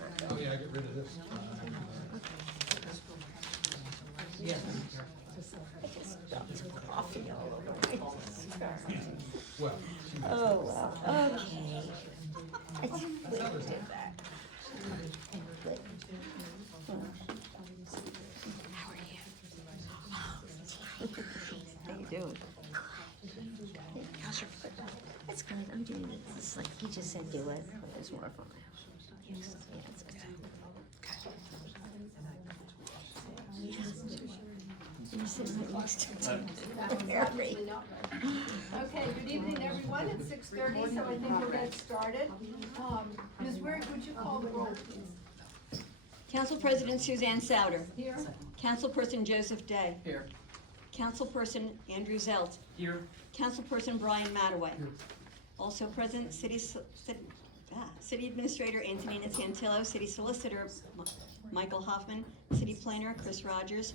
Oh, yeah, get rid of this. Yeah. I just dumped coffee all over my skirt. Well, Oh, well, okay. I didn't do that. But, how are you? How you doing? How's your foot? It's good. I'm doing it. It's like he just said do it. There's more from it. Yes, yeah, it's okay. You sit right next to Mary. Okay, good evening, everyone. It's 6:30, so I think we'll get started. Ms. Weird, would you call the roll, please? Council President Suzanne Souter. Here. Councilperson Joseph Day. Here. Councilperson Andrew Zelt. Here. Councilperson Brian Mataway. Also present, City Administrator Antonina Tantillo, City Solicitor Michael Hoffman, City Planner Chris Rogers,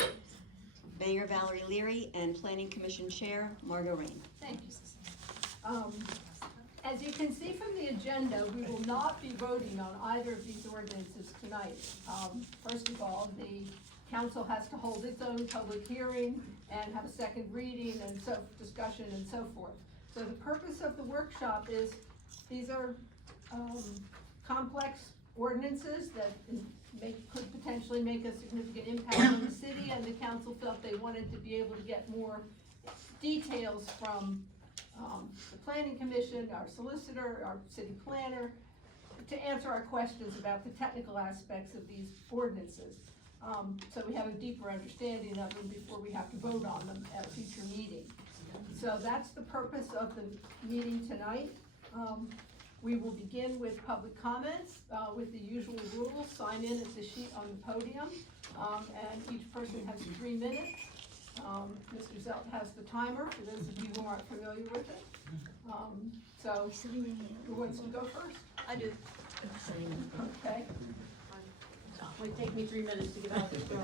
Mayor Valerie Leary, and Planning Commission Chair Margot Rain. Thank you. As you can see from the agenda, we will not be voting on either of these ordinances tonight. First of all, the council has to hold its own public hearing and have a second reading and discussion and so forth. So the purpose of the workshop is, these are complex ordinances that could potentially make a significant impact on the city, and the council felt they wanted to be able to get more details from the planning commission, our solicitor, our city planner, to answer our questions about the technical aspects of these ordinances. So we have a deeper understanding of them before we have to vote on them at a future meeting. So that's the purpose of the meeting tonight. We will begin with public comments, with the usual rules. Sign in at the sheet on the podium, and each person has 3 minutes. Mr. Zelt has the timer, for those of you who aren't familiar with it. So, who wants to go first? I do. Okay. It might take me 3 minutes to get out this door.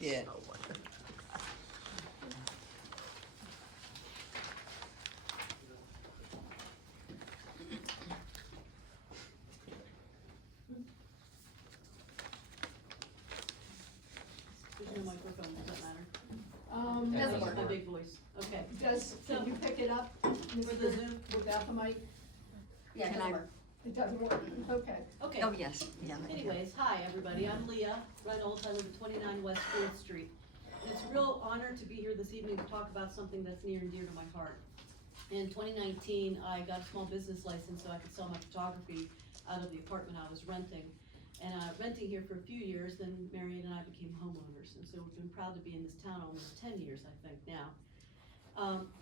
Yeah. There's no microphone, does that matter? Doesn't My work. big voice, okay. Can you pick it up, For the Zoom? without the mic? Yeah, Can I- It doesn't work, okay. Okay. Oh, yes, yeah. Anyways, hi, everybody, I'm Leah Reynolds, I live at 29 West 4th Street. And it's a real honor to be here this evening to talk about something that's near and dear to my heart. In 2019, I got a small business license so I could sell my photography out of the apartment I was renting. And renting here for a few years, then Marion and I became homeowners, and so we've been proud to be in this town almost 10 years, I think, now.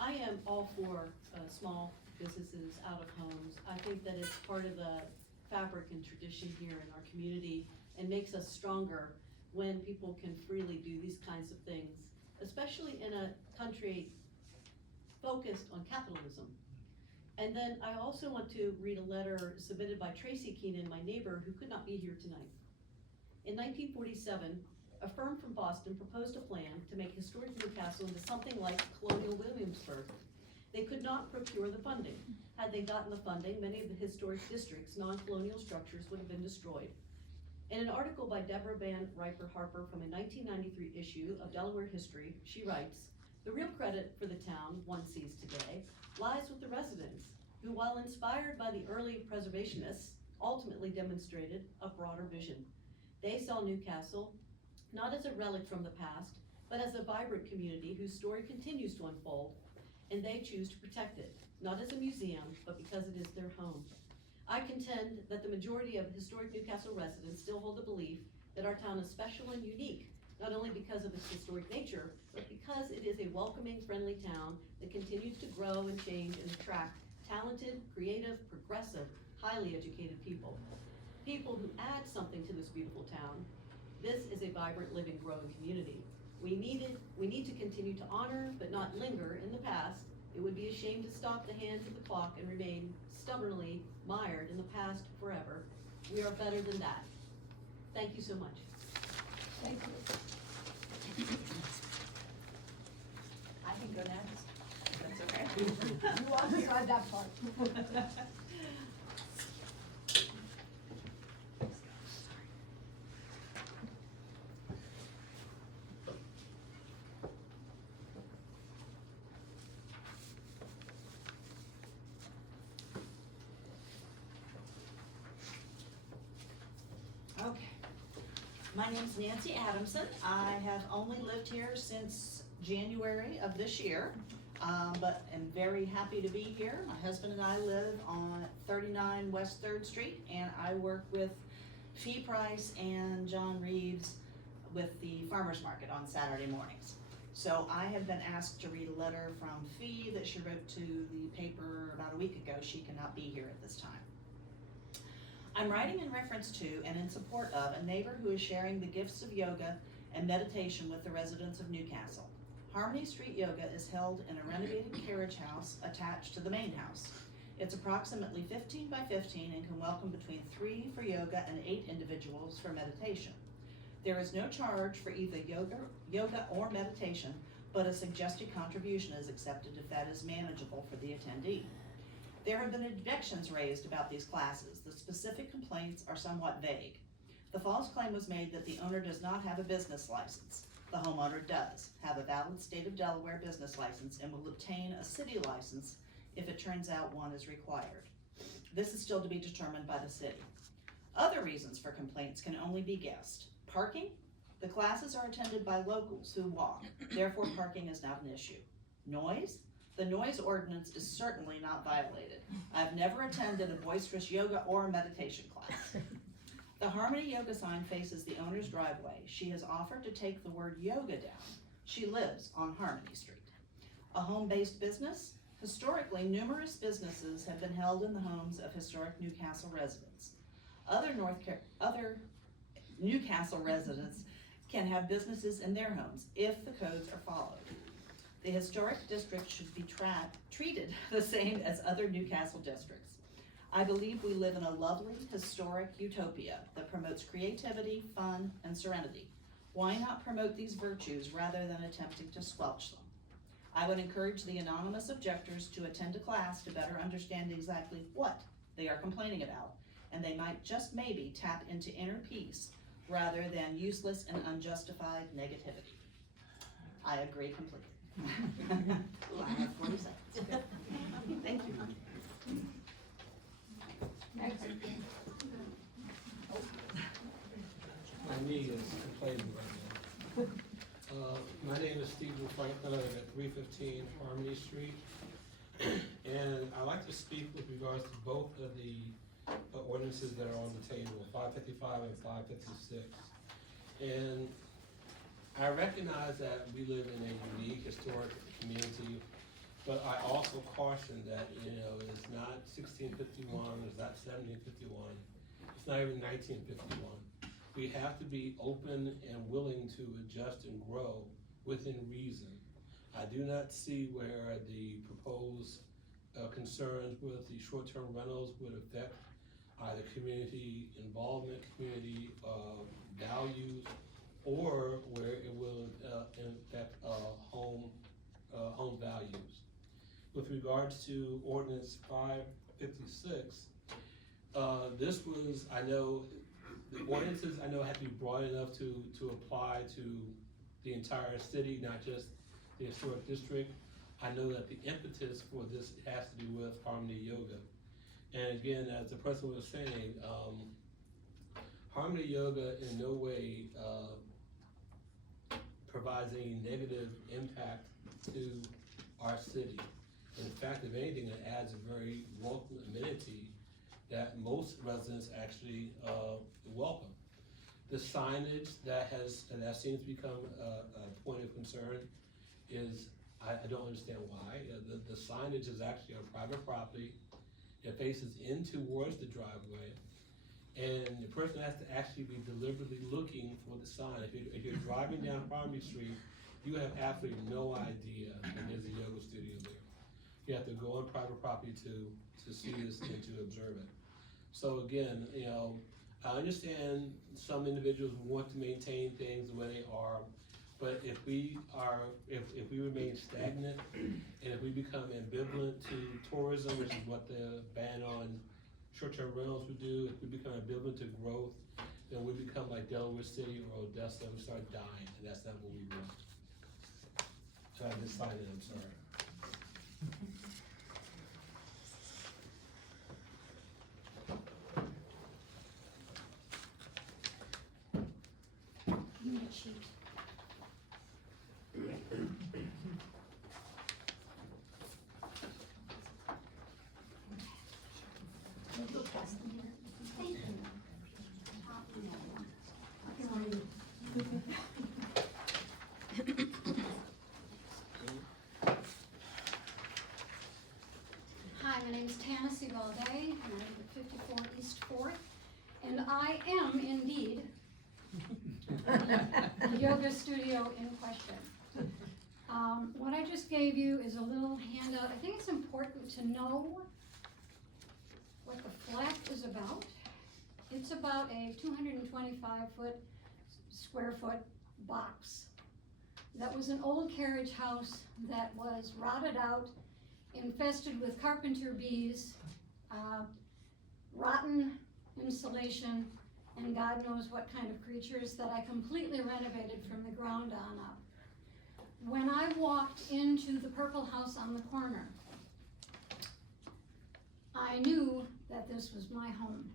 I am all for small businesses out of homes. I think that it's part of the fabric and tradition here in our community and makes us stronger when people can freely do these kinds of things, especially in a country focused on capitalism. And then I also want to read a letter submitted by Tracy Keenan, my neighbor, who could not be here tonight. In 1947, a firm from Boston proposed a plan to make historic Newcastle into something like colonial Williamsburg. They could not procure the funding. Had they gotten the funding, many of the historic district's non-colonial structures would have been destroyed. In an article by Deborah Van Riper Harper from a 1993 issue of Delaware History, she writes, "The real credit for the town one sees today lies with the residents, who, while inspired by the early preservationists, ultimately demonstrated a broader vision. They saw Newcastle not as a relic from the past, but as a vibrant community whose story continues to unfold, and they choose to protect it, not as a museum, but because it is their home. I contend that the majority of historic Newcastle residents still hold the belief that our town is special and unique, not only because of its historic nature, but because it is a welcoming, friendly town that continues to grow and change and attract talented, creative, progressive, highly educated people. People who add something to this beautiful town. This is a vibrant, living, growing community. We need to continue to honor, but not linger in the past. It would be a shame to stop the hands of the clock and remain stubbornly mired in the past forever. We are better than that. Thank you so much." Thank you. I can go next, if that's okay. You want to decide that part. Okay. My name's Nancy Adamson. I have only lived here since January of this year, but am very happy to be here. My husband and I live on 39 West 3rd Street, and I work with Fee Price and John Reeves with the farmer's market on Saturday mornings. So I have been asked to read a letter from Fee that she wrote to the paper about a week ago. She cannot be here at this time. I'm writing in reference to and in support of a neighbor who is sharing the gifts of yoga and meditation with the residents of Newcastle. Harmony Street Yoga is held in a renovated carriage house attached to the main house. It's approximately 15 by 15 and can welcome between 3 for yoga and 8 individuals for meditation. There is no charge for either yoga or meditation, but a suggested contribution is accepted if that is manageable for the attendee. There have been objections raised about these classes. The specific complaints are somewhat vague. The false claim was made that the owner does not have a business license. The homeowner does have a valid state of Delaware business license and will obtain a city license if it turns out one is required. This is still to be determined by the city. Other reasons for complaints can only be guessed. Parking? The classes are attended by locals who walk, therefore parking is not an issue. Noise? The noise ordinance is certainly not violated. I've never attended a boisterous yoga or meditation class. The Harmony Yoga sign faces the owner's driveway. She has offered to take the word yoga down. She lives on Harmony Street. A home-based business? Historically, numerous businesses have been held in the homes of historic Newcastle residents. Other Newcastle residents can have businesses in their homes if the codes are followed. The historic district should be treated the same as other Newcastle districts. I believe we live in a lovely, historic utopia that promotes creativity, fun, and serenity. Why not promote these virtues rather than attempting to squelch them? I would encourage the anonymous objectors to attend a class to better understand exactly what they are complaining about, and they might just maybe tap into inner peace rather than useless and unjustified negativity. I agree completely. I have 40 seconds. Thank you. Next. My knee is complaining right now. My name is Stephen Franklin. I live at 315 Harmony Street. And I'd like to speak with regards to both of the ordinances that are on the table, 555 and 556. And I recognize that we live in a unique historic community, but I also caution that, it's not 1651, it's not 1751, it's not even 1951. We have to be open and willing to adjust and grow within reason. I do not see where the proposed concerns with the short-term rentals would affect either community involvement, community values, or where it will affect home values. With regards to ordinance 556, this was, I know, the ordinances I know have to be broad enough to apply to the entire city, not just the historic district. I know that the impetus for this has to do with Harmony Yoga. And again, as the president was saying, Harmony Yoga in no way provides any negative impact to our city. In fact, if anything, it adds a very welcome amenity that most residents actually welcome. The signage that seems to become a point of concern is, I don't understand why. The signage is actually on private property. It faces in towards the driveway. And the person has to actually be deliberately looking for the sign. If you're driving down Harmony Street, you have absolutely no idea that there's a yoga studio there. You have to go on private property to see this and to observe it. So again, I understand some individuals want to maintain things the way they are, But if we remain stagnant, and if we become ambivalent to tourism, which is what the ban on short-term rentals would do, if we become ambivalent to growth, then we become like Delaware City or Odessa, we start dying, and that's not what we want. So I decided, I'm sorry. You need a sheet. Thank you. Hi, my name is Tana Sivalde, and I live at 54 East 4th, and I am indeed the yoga studio in question. What I just gave you is a little handout. I think it's important to know what the flat is about. It's about a 225 square foot box that was an old carriage house that was rotted out, infested with carpenter bees, rotten insulation, and God knows what kind of creatures that I completely renovated from the ground on up. When I walked into the Purple House on the corner, I knew that this was my home.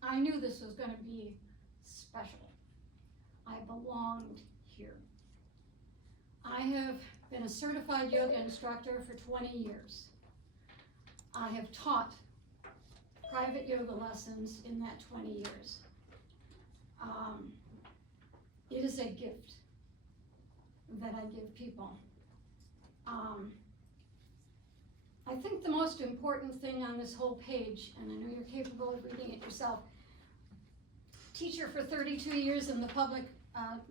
I knew this was gonna be special. I belonged here. I have been a certified yoga instructor for 20 years. I have taught private yoga lessons in that 20 years. It is a gift that I give people. I think the most important thing on this whole page, and I know you're capable of reading it yourself, teacher for 32 years in the public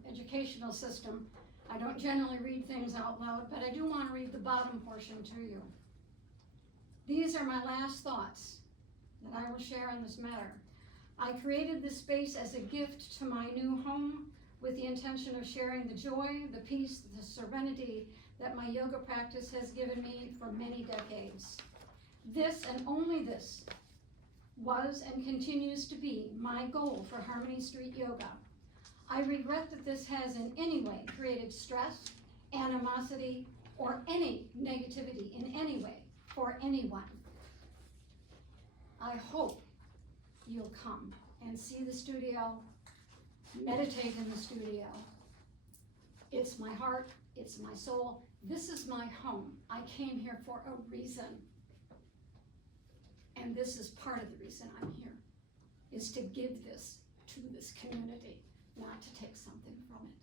educational system, I don't generally read things out loud, but I do want to read the bottom portion to you. These are my last thoughts that I will share on this matter. I created this space as a gift to my new home with the intention of sharing the joy, the peace, the serenity that my yoga practice has given me for many decades. This and only this was and continues to be my goal for Harmony Street Yoga. I regret that this has in any way created stress, animosity, or any negativity in any way for anyone. I hope you'll come and see the studio, meditate in the studio. It's my heart, it's my soul. This is my home. I came here for a reason. And this is part of the reason I'm here, is to give this to this community, not to take something from it.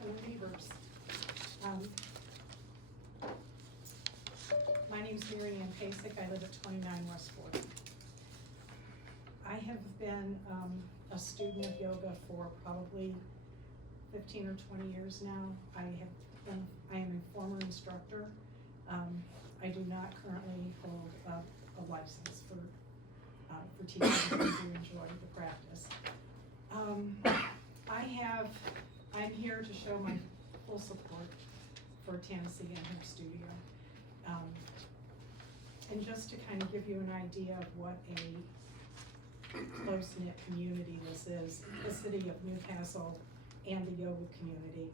Hello neighbors. My name's Mary Ann Pasek. I live at 29 West 4th. I have been a student of yoga for probably 15 or 20 years now. I am a former instructor. I do not currently hold a license for teaching. I do enjoy the practice. I'm here to show my full support for Tennessee and her studio. And just to kind of give you an idea of what a close-knit community this is, the city of Newcastle and the yoga community.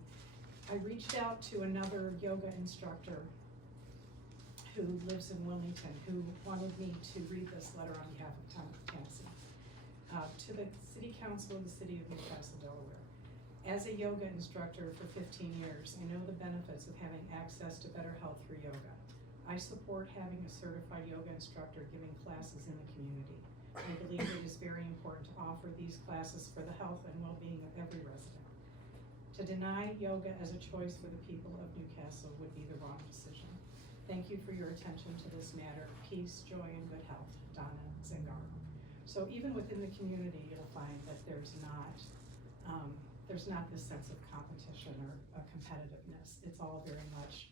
I reached out to another yoga instructor who lives in Wilmington, who wanted me to read this letter on behalf of Tennessee. To the City Council of the City of Newcastle, Delaware. As a yoga instructor for 15 years, I know the benefits of having access to better health through yoga. I support having a certified yoga instructor giving classes in the community. I believe it is very important to offer these classes for the health and well-being of every resident. To deny yoga as a choice for the people of Newcastle would be the wrong decision. Thank you for your attention to this matter. Peace, joy, and good health, Donna Zingaro. So even within the community, you'll find that there's not this sense of competition or competitiveness. It's all very much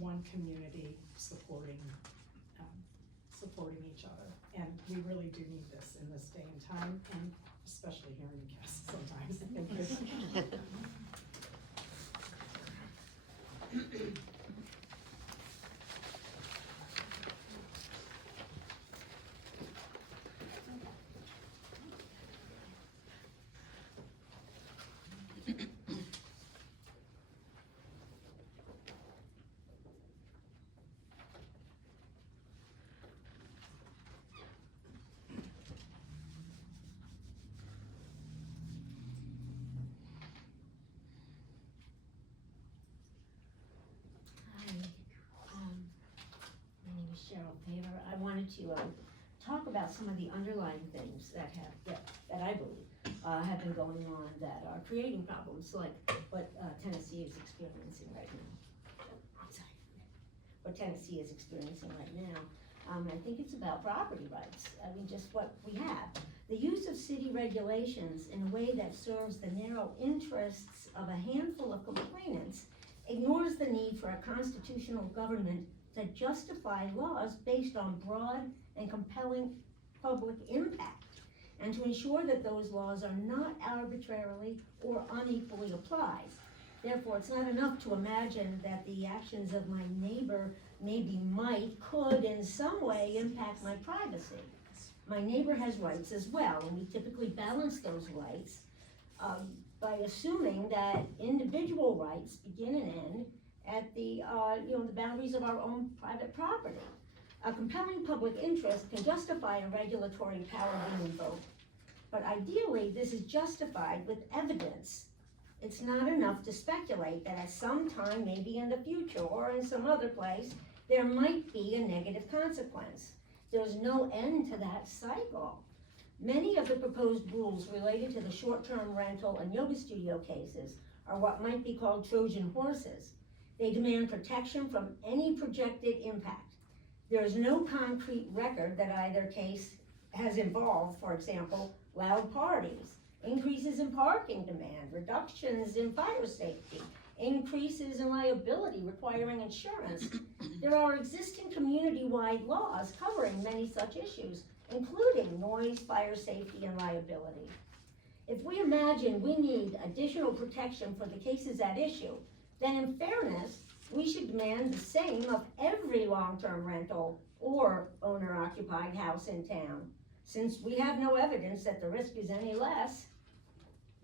one community supporting each other. And we really do need this in this day and time, and especially here in Newcastle sometimes. Thank you. Hi, my name is Cheryl Paver. I wanted to talk about some of the underlying things that I believe have been going on that are creating problems, like what Tennessee is experiencing right now. Sorry. What Tennessee is experiencing right now. I think it's about property rights. I mean, just what we have. The use of city regulations in a way that serves the narrow interests of a handful of complainants ignores the need for a constitutional government to justify laws based on broad and compelling public impact, and to ensure that those laws are not arbitrarily or unequally applied. Therefore, it's not enough to imagine that the actions of my neighbor could in some way impact my privacy. My neighbor has rights as well, and we typically balance those rights by assuming that individual rights begin and end at the boundaries of our own private property. A compelling public interest can justify a regulatory power being invoked, but ideally this is justified with evidence. It's not enough to speculate that at some time, maybe in the future or in some other place, there might be a negative consequence. There's no end to that cycle. Many of the proposed rules related to the short-term rental and yoga studio cases are what might be called Trojan horses. They demand protection from any projected impact. There is no concrete record that either case has involved, for example, loud parties, increases in parking demand, reductions in fire safety, increases in liability requiring insurance. There are existing community-wide laws covering many such issues, including noise, fire safety, and liability. If we imagine we need additional protection for the cases at issue, then in fairness, we should demand the same of every long-term rental or owner-occupied house in town. Since we have no evidence that the risk is any less,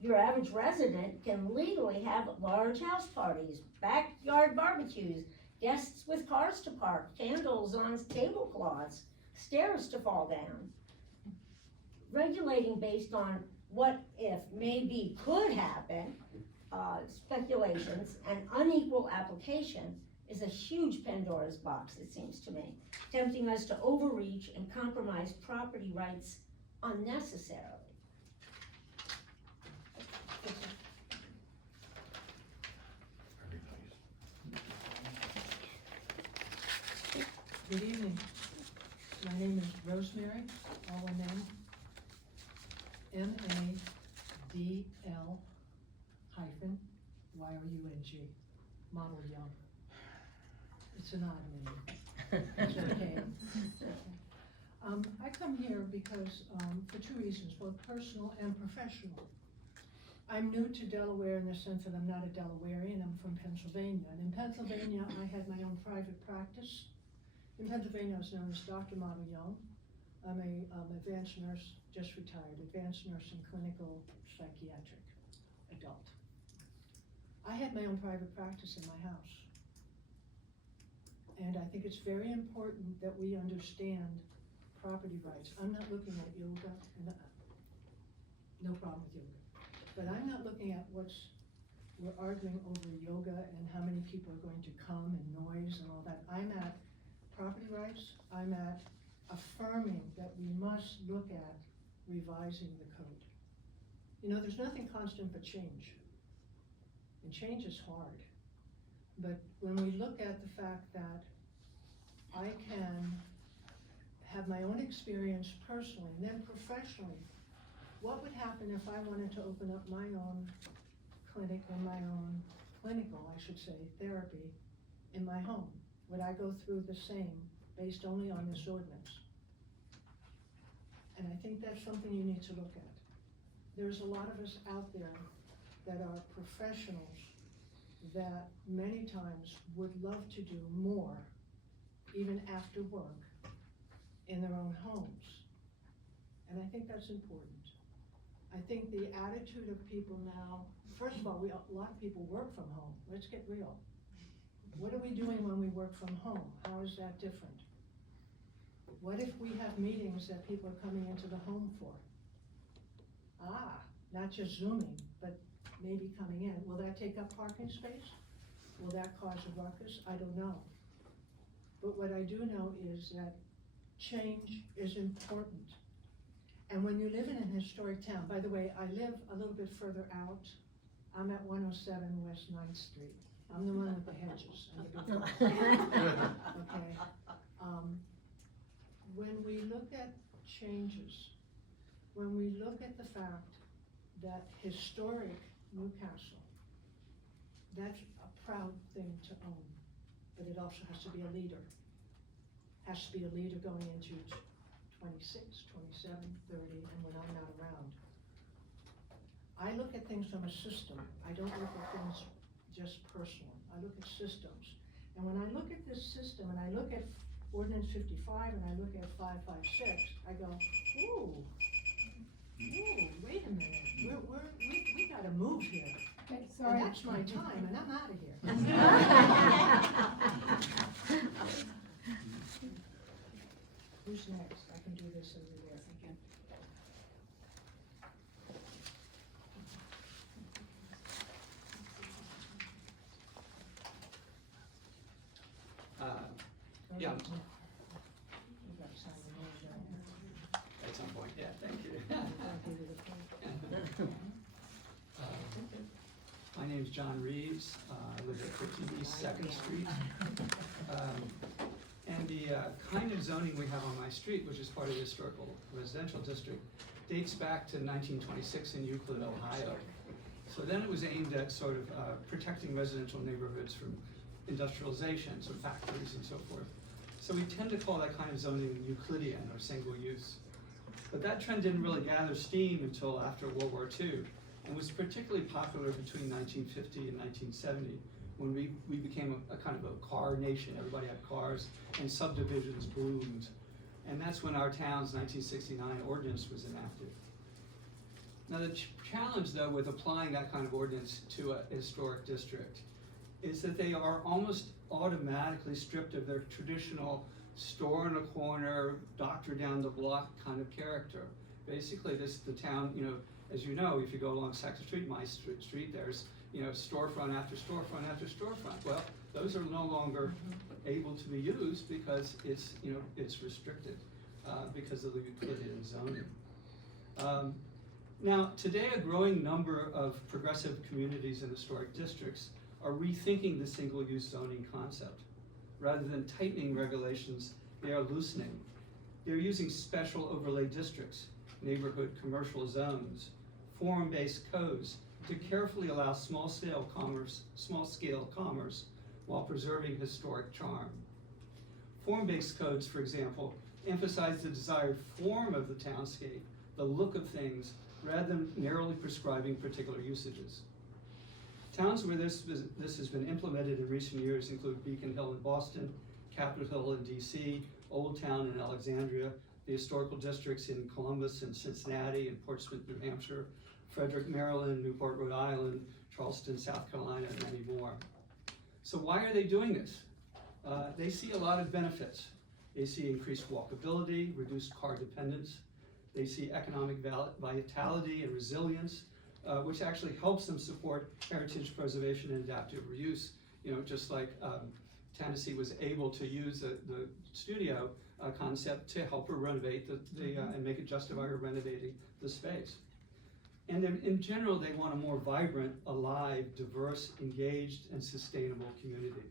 your average resident can legally have large house parties, backyard barbecues, guests with cars to park, candles on tablecloths, stairs to fall down. Regulating based on what if, maybe, could happen, speculations, and unequal application is a huge Pandora's box, it seems to me, tempting us to overreach and compromise property rights unnecessarily. Good evening. My name is Rosemary, all one name, MADL-YOUNG, Model Young. It's an odd name. It's okay. I come here because, for two reasons, both personal and professional. I'm new to Delaware in the sense that I'm not a Delawarean, I'm from Pennsylvania. And in Pennsylvania, I had my own private practice. In Pennsylvania, I was known as Dr. Model Young. I'm a advanced nurse, just retired, advanced nurse in clinical psychiatric adult. I had my own private practice in my house. And I think it's very important that we understand property rights. I'm not looking at yoga, no problem with yoga. But I'm not looking at what's we're arguing over yoga and how many people are going to come and noise and all that. I'm at property rights, I'm at affirming that we must look at revising the code. You know, there's nothing constant but change. And change is hard. But when we look at the fact that I can have my own experience personally, and then professionally, what would happen if I wanted to open up my own clinic or my own clinical, I should say, therapy in my home? Would I go through the same based only on this ordinance? And I think that's something you need to look at. There's a lot of us out there that are professionals that many times would love to do more, even after work, in their own homes. And I think that's important. I think the attitude of people now, first of all, a lot of people work from home. Let's get real. What are we doing when we work from home? How is that different? What if we have meetings that people are coming into the home for? Not just Zooming, but maybe coming in. Will that take up parking space? Will that cause a ruckus? I don't know. But what I do know is that change is important. And when you live in an historic town, by the way, I live a little bit further out. I'm at 107 West 9th Street. I'm the one with the hedges and the big cars. Okay. When we look at changes, when we look at the fact that historic Newcastle, that's a proud thing to own, but it also has to be a leader. Has to be a leader going into 26, 27, 30, and when I'm not around. I look at things from a system. I don't look at things just personal. I look at systems. And when I look at this system, and I look at Ordinance 55, and I look at 556, I go, ooh, wait a minute, we gotta move here. Okay, And sorry. that's my time, and I'm out of here. Who's next? I can do this over there. Yeah. You gotta sign your name down At some point, yeah, thank you. here. I'll give you the phone. My name's John Reeves. I live at 15 East 2nd Street. And the kind of zoning we have on my street, which is part of the historical residential district, dates back to 1926 in Euclid, Ohio. So then it was aimed at sort of protecting residential neighborhoods from industrialization, so factories and so forth. So we tend to call that kind of zoning Euclidean or single use. But that trend didn't really gather steam until after World War II, and was particularly popular between 1950 and 1970, when we became a kind of a car nation. Everybody had cars, and subdivisions bloomed. And that's when our town's 1969 ordinance was enacted. Now the challenge, though, with applying that kind of ordinance to a historic district is that they are almost automatically stripped of their traditional store in a corner, doctor down the block kind of character. Basically, the town, you know, as you know, if you go along Second Street, my street, there's, you know, storefront after storefront after storefront. Well, those are no longer able to be used because it's, you know, it's restricted because of the Euclidean zoning. Now, today, a growing number of progressive communities and historic districts are rethinking the single-use zoning concept. Rather than tightening regulations, they are loosening. They're using special overlay districts, neighborhood commercial zones, form-based codes to carefully allow small-scale commerce while preserving historic charm. Form-based codes, for example, emphasize the desired form of the townscape, the look of things, rather than narrowly prescribing particular usages. Towns where this has been implemented in recent years include Beacon Hill in Boston, Capitol Hill in DC, Old Town in Alexandria, the historical districts in Columbus and Cincinnati and Portsmouth, New Hampshire, Frederick, Maryland, Newport, Rhode Island, Charleston, South Carolina, and many more. So why are they doing this? They see a lot of benefits. They see increased walkability, reduced car dependence. They see economic vitality and resilience, which actually helps them support heritage preservation and adaptive reuse. You know, just like Tennessee was able to use the studio concept to help her renovate and make it justify her renovating the space. And then in general, they want a more vibrant, alive, diverse, engaged, and sustainable community.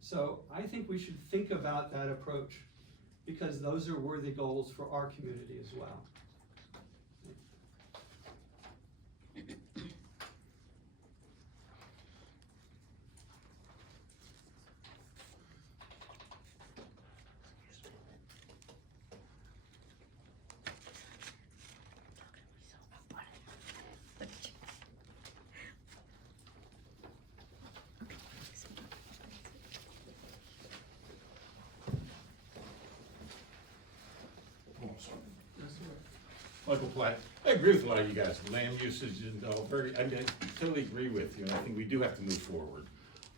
So I think we should think about that approach, because those are worthy goals for our community as well. Michael Platt. I agree with a lot of you guys. Land usage and I totally agree with you, and I think we do have to move forward.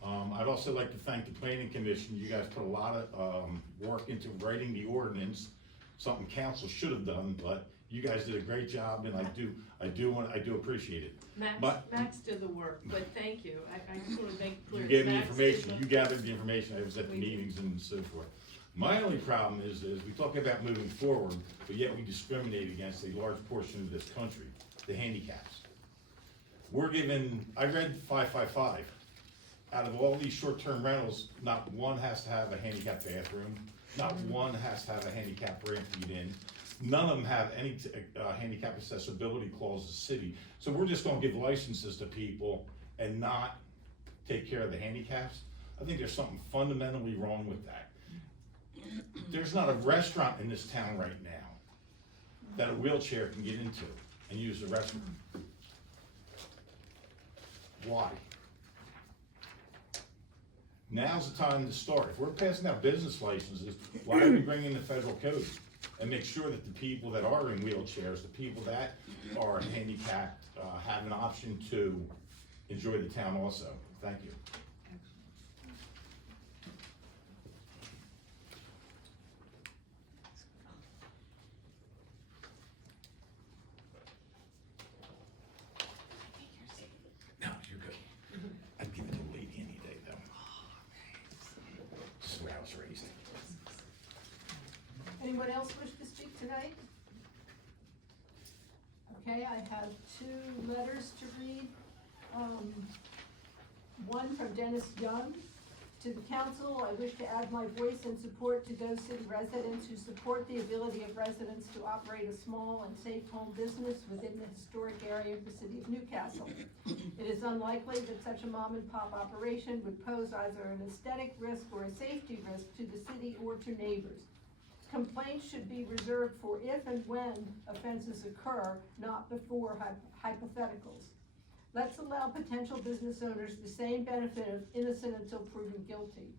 I'd also like to thank the Planning Commission. You guys put a lot of work into writing the ordinance, something council should have done, but you guys did a great job, and I do appreciate it. Max did the work, but thank you. I just want to make it clear. You gave me Max information, did you gathered the information, I was at the meetings and so forth. My only problem is we talk about moving forward, but yet we discriminate against a large portion of this country, the handicaps. We're given, I read 555. Out of all these short-term rentals, not one has to have a handicapped bathroom, not one has to have a handicapped ramp to get in. None of them have any handicap accessibility clause in the city. So we're just gonna give licenses to people and not take care of the handicaps. I think there's something fundamentally wrong with that. There's not a restaurant in this town right now that a wheelchair can get into and use the restroom. Why? Now's the time to start. If we're passing out business licenses, why are we bringing the federal code? And make sure that the people that are in wheelchairs, the people that are handicapped, have an option to enjoy the town also. Thank you. No, you're good. I'd give it to a lady any day, though. This is where I was raised. Anyone else wish to speak tonight? Okay, I have two letters to read. One from Dennis Young. To the council, I wish to add my voice in support to those city residents who support the ability of residents to operate a small and safe home business within the historic area of the city of Newcastle. It is unlikely that such a mom and pop operation would pose either an aesthetic risk or a safety risk to the city or to neighbors. Complaints should be reserved for if and when offenses occur, not before hypotheticals. Let's allow potential business owners the same benefit of innocent until proven guilty.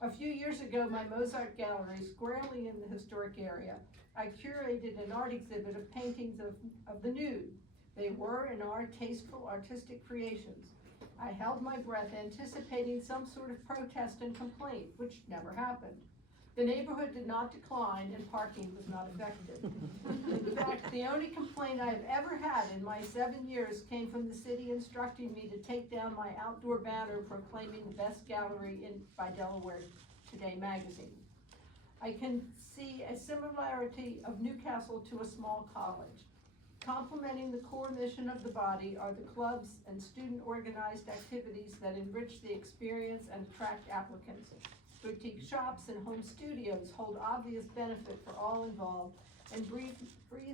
A few years ago, my Mozart Gallery, squarely in the historic area, I curated an art exhibit of paintings of the nude. They were and are tasteful artistic creations. I held my breath anticipating some sort of protest and complaint, which never happened. The neighborhood did not decline and parking was not affected. In fact, the only complaint I have ever had in my 7 years came from the city instructing me to take down my outdoor banner proclaiming the best gallery by Delaware Today magazine. I can see a similarity of Newcastle to a small college. Complementing the core mission of the body are the clubs and student organized activities that enrich the experience and attract applicants. Boutique shops and home studios hold obvious benefit for all involved and breathe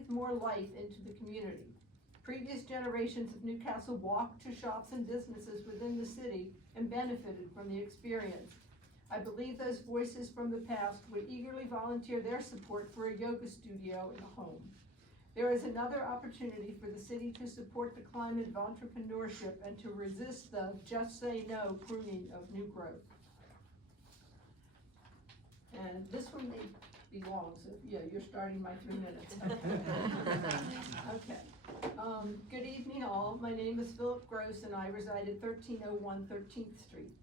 more life into the community. Previous generations of Newcastle walked to shops and businesses within the city and benefited from the experience. I believe those voices from the past would eagerly volunteer their support for a yoga studio in a home. There is another opportunity for the city to support the climate of entrepreneurship and to resist the just say no pruning of new growth. And this one may be long, so yeah, you're starting my 3 minutes. Okay. Good evening all. My name is Philip Gross and I reside at 1301 13th Street.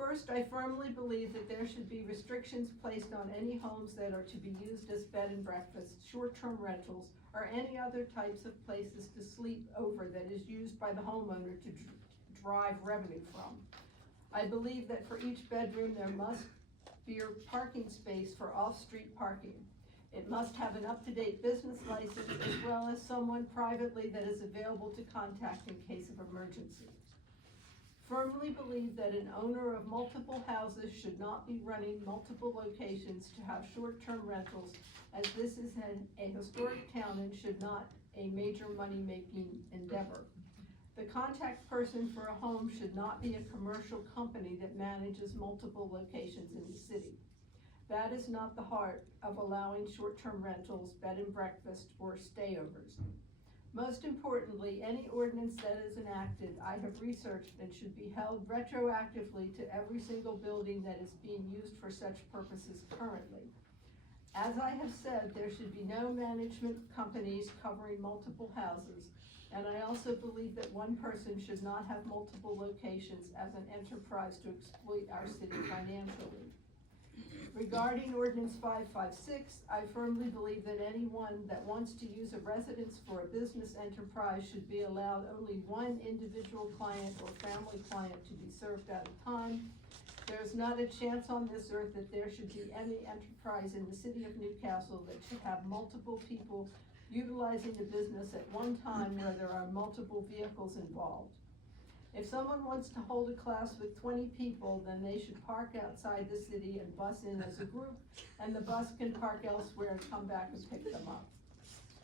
First, I firmly believe that there should be restrictions placed on any homes that are to be used as bed and breakfast, short-term rentals, or any other types of places to sleep over that is used by the homeowner to drive revenue from. I believe that for each bedroom, there must be a parking space for off-street parking. It must have an up-to-date business license as well as someone privately that is available to contact in case of emergency. Firmly believe that an owner of multiple houses should not be running multiple locations to have short-term rentals, as this is a historic town and should not a major money-making endeavor. The contact person for a home should not be a commercial company that manages multiple locations in the city. That is not the heart of allowing short-term rentals, bed and breakfast, or stayovers. Most importantly, any ordinance that is enacted, I have researched and should be held retroactively to every single building that is being used for such purposes currently. As I have said, there should be no management companies covering multiple houses, and I also believe that one person should not have multiple locations as an enterprise to exploit our city financially. Regarding ordinance 556, I firmly believe that anyone that wants to use a residence for a business enterprise should be allowed only one individual client or family client to be served at a time. There is not a chance on this earth that there should be any enterprise in the city of Newcastle that should have multiple people utilizing the business at one time where there are multiple vehicles involved. If someone wants to hold a class with 20 people, then they should park outside the city and bus in as a group, and the bus can park elsewhere and come back and pick them up.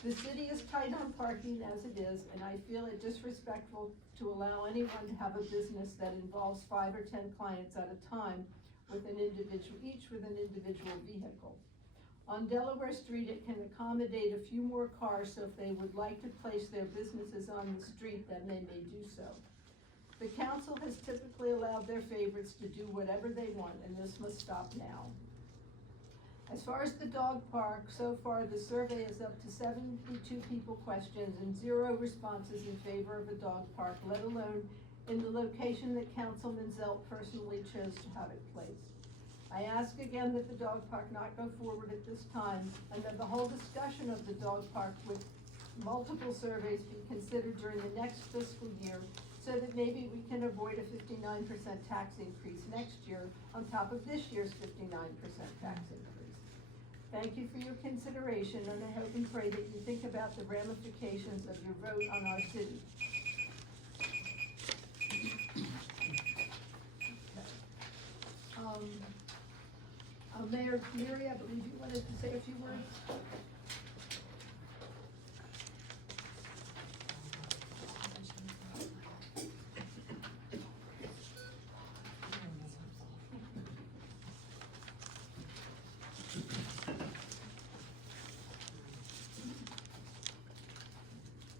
The city is tight on parking as it is, and I feel it disrespectful to allow anyone to have a business that involves 5 or 10 clients at a time with each with an individual vehicle. On Delaware Street, it can accommodate a few more cars, so if they would like to place their businesses on the street, then they may do so. The council has typically allowed their favorites to do whatever they want, and this must stop now. As far as the dog park, so far the survey is up to 72 people questioned and 0 responses in favor of a dog park, let alone in the location that Councilman Zelt personally chose to have it placed. I ask again that the dog park not go forward at this time, and that the whole discussion of the dog park with multiple surveys be considered during the next fiscal year, so that maybe we can avoid a 59% tax increase next year on top of this year's 59% tax increase. Thank you for your consideration, and I hope and pray that you think about the ramifications of your vote on our city. Mayor Leary, I believe you wanted to say a few words.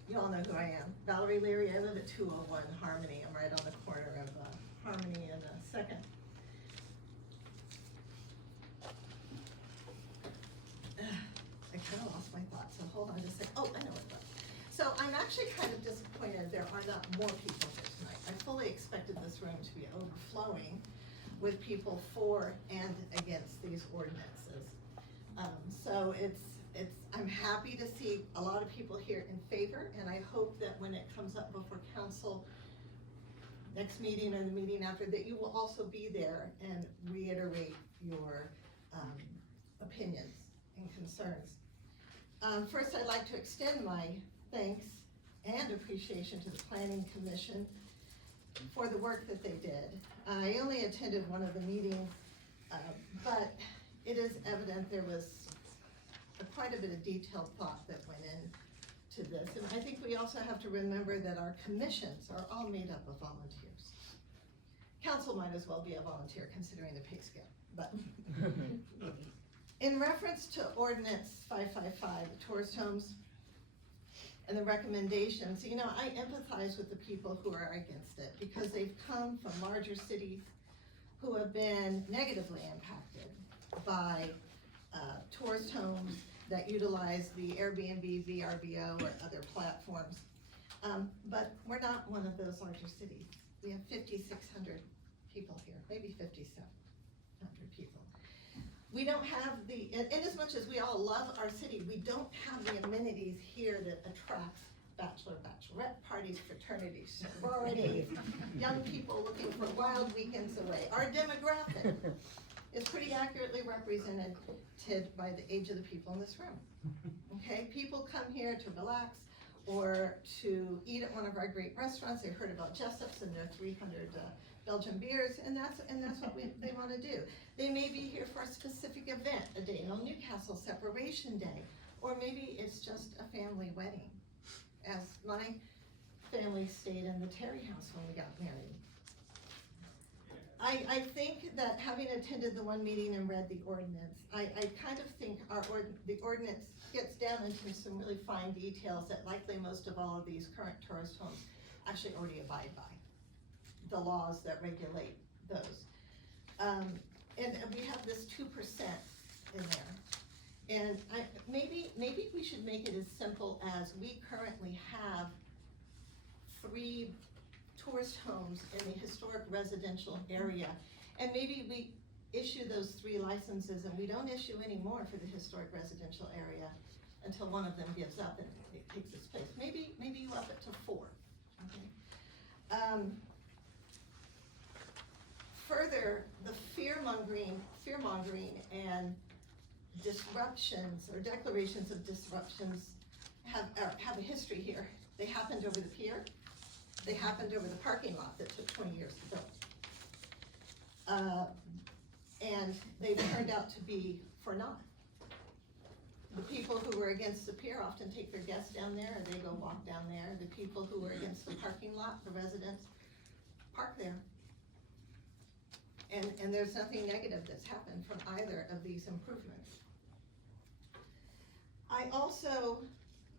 You all know who I am. Valerie Leary. I live at 201 Harmony. I'm right on the corner of Harmony and 2nd. I kind of lost my thought, so hold on just a second. Oh, I know what it was. So I'm actually kind of disappointed there are not more people here tonight. I fully expected this room to be overflowing with people for and against these ordinances. So I'm happy to see a lot of people here in favor, and I hope that when it comes up before council next meeting or the meeting after, that you will also be there and reiterate your opinions and concerns. First, I'd like to extend my thanks and appreciation to the Planning Commission for the work that they did. I only attended one of the meetings, but it is evident there was quite a bit of detailed thought that went into this. And I think we also have to remember that our commissions are all made up of volunteers. Council might as well be a volunteer considering the pay scale, but. In reference to ordinance 555, tourist homes, and the recommendations, you know, I empathize with the people who are against it because they've come from larger cities who have been negatively impacted by tourist homes that utilize the Airbnb, VRBO, or other platforms. But we're not one of those larger cities. We have 5,600 people here, maybe 5,700 people. We don't have the, in as much as we all love our city, we don't have the amenities here that attracts bachelor, bachelorette parties, fraternities, sororities, young people looking for wild weekends away. Our demographic is pretty accurately represented by the age of the people in this room. Okay, people come here to relax or to eat at one of our great restaurants. They heard about Jessup's and their 300 Belgian beers, and that's what they want to do. They may be here for a specific event, a Daniel Newcastle Separation Day, or maybe it's just a family wedding, as my family stayed in the Terry house when we got married. I think that having attended the one meeting and read the ordinance, I kind of think the ordinance gets down into some really fine details that likely most of all of these current tourist homes actually already abide by, the laws that regulate those. And we have this 2% in there. And maybe we should make it as simple as we currently have 3 tourist homes in the historic residential area. And maybe we issue those 3 licenses and we don't issue any more for the historic residential area until one of them gives up and it takes its place. Maybe you up it to 4, okay? Further, the fear-mongering and disruptions or declarations of disruptions have a history here. They happened over the pier. They happened over the parking lot that took 20 years to build. And they've turned out to be for naught. The people who were against the pier often take their guests down there or they go walk down there. The people who were against the parking lot, the residents, park there. And there's nothing negative that's happened from either of these improvements. I also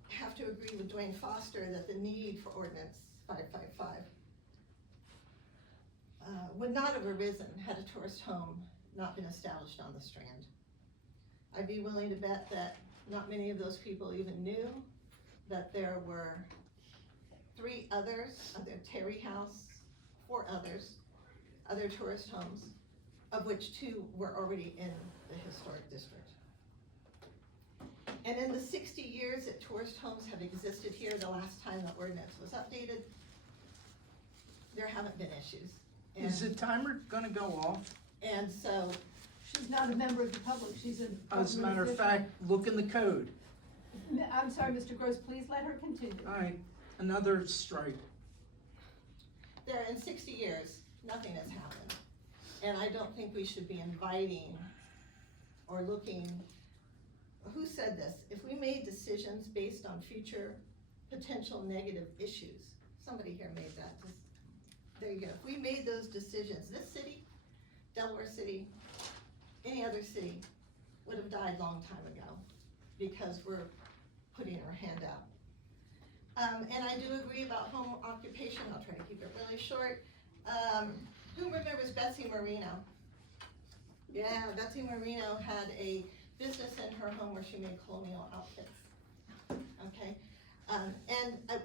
have to agree with Dwayne Foster that the need for Ordinance 555 would not have arisen had a tourist home not been established on the Strand. I'd be willing to bet that not many of those people even knew that there were 3 others, Terry House, 4 others, other tourist homes, of which 2 were already in the historic district. And in the 60 years that tourist homes have existed here, the last time the ordinance was updated, there haven't been issues. Is the timer gonna go off? And so, She's not a member of the public, she's an. As a matter of fact, look in the code. I'm sorry, Mr. Gross, please let her continue. All right, another strike. there, in 60 years, nothing has happened. And I don't think we should be inviting or looking, who said this? If we made decisions based on future potential negative issues, somebody here made that, there you go. If we made those decisions, this city, Delaware City, any other city would have died a long time ago because we're putting our hand out. And I do agree about home occupation. I'll try to keep it really short. Who remembers Betsy Marino? Yeah, Betsy Marino had a business in her home where she made colonial outfits. Okay, and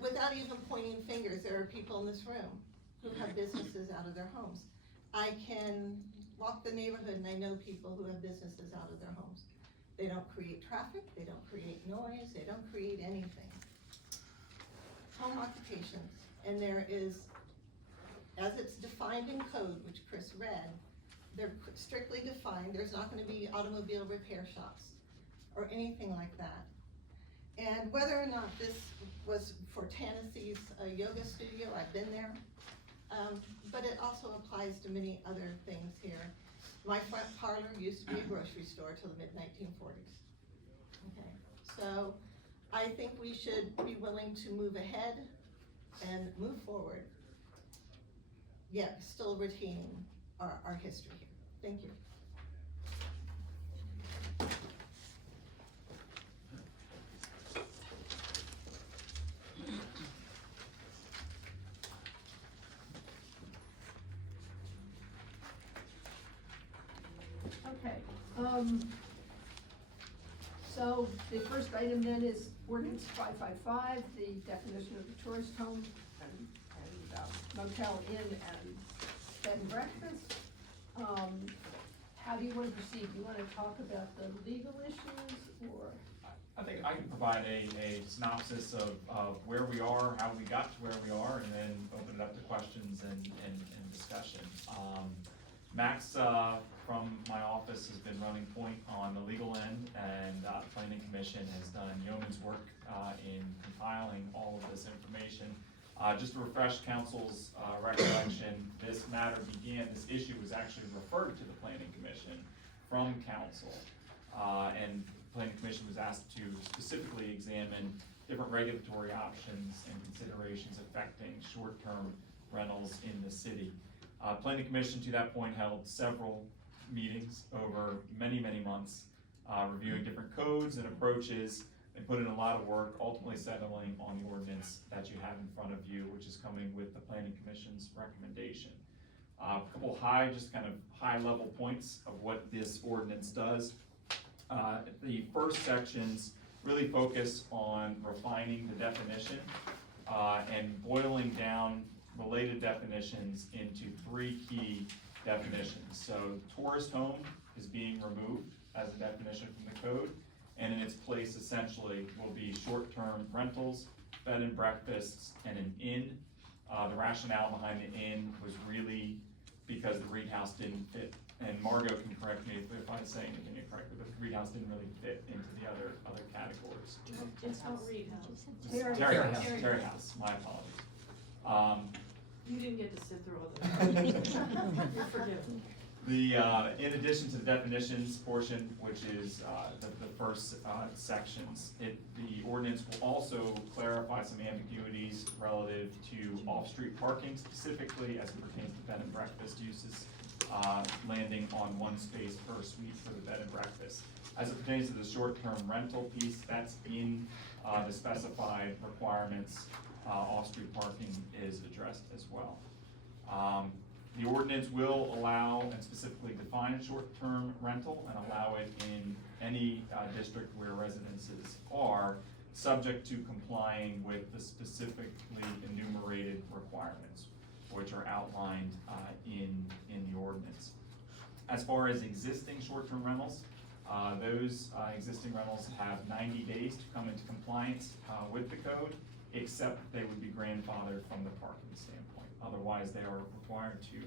without even pointing fingers, there are people in this room who have businesses out of their homes. I can walk the neighborhood and I know people who have businesses out of their homes. They don't create traffic, they don't create noise, they don't create anything. Home occupations, and there is, as it's defined in code, which Chris read, they're strictly defined. There's not gonna be automobile repair shops or anything like that. And whether or not this was for Tennessee yoga studio, I've been there, but it also applies to many other things here. My front parlor used to be a grocery store till the mid-1940s. Okay, so I think we should be willing to move ahead and move forward, yet still retaining our history here. Thank you. Okay, so the first item then is ordinance 555, the definition of a tourist home and motel, inn, and bed and breakfast. How do you want to proceed? Do you want to talk about the legal issues, or? I think I can provide a synopsis of where we are, how we got to where we are, and then open it up to questions and discussion. Max, from my office has been running point on the legal end, and Planning Commission has done yeoman's work in compiling all of this information. Just to refresh council's recollection, this matter began, this issue was actually referred to the Planning Commission from council. And the Planning Commission was asked to specifically examine different regulatory options and considerations affecting short-term rentals in the city. Planning Commission to that point held several meetings over many, many months, reviewing different codes and approaches. They put in a lot of work, ultimately settling on the ordinance that you have in front of you, which is coming with the Planning Commission's recommendation. A couple just kind of high-level points of what this ordinance does. The first sections really focus on refining the definition and boiling down related definitions into three key definitions. So tourist home is being removed as a definition from the code, and in its place essentially will be short-term rentals, bed and breakfasts, and an inn. The rationale behind the inn was really because the Reed House didn't fit, and Margot can correct me if I'm saying anything incorrectly, but the Reed House didn't really fit into the other categories. It's not Reed House. Terry House, my apologies. You didn't get to sit through all that. You're forgiven. In addition to the definitions portion, which is the first sections, the ordinance will also clarify some ambiguities relative to off-street parking, specifically as it pertains to bed and breakfast uses, landing on one space per suite for the bed and breakfast. As it pertains to the short-term rental piece, that's in the specified requirements. Off-street parking is addressed as well. The ordinance will allow and specifically define short-term rental and allow it in any district where residences are, subject to complying with the specifically enumerated requirements, which are outlined in the ordinance. As far as existing short-term rentals, those existing rentals have 90 days to come into compliance with the code, except they would be grandfathered from the parking standpoint. Otherwise, they are required to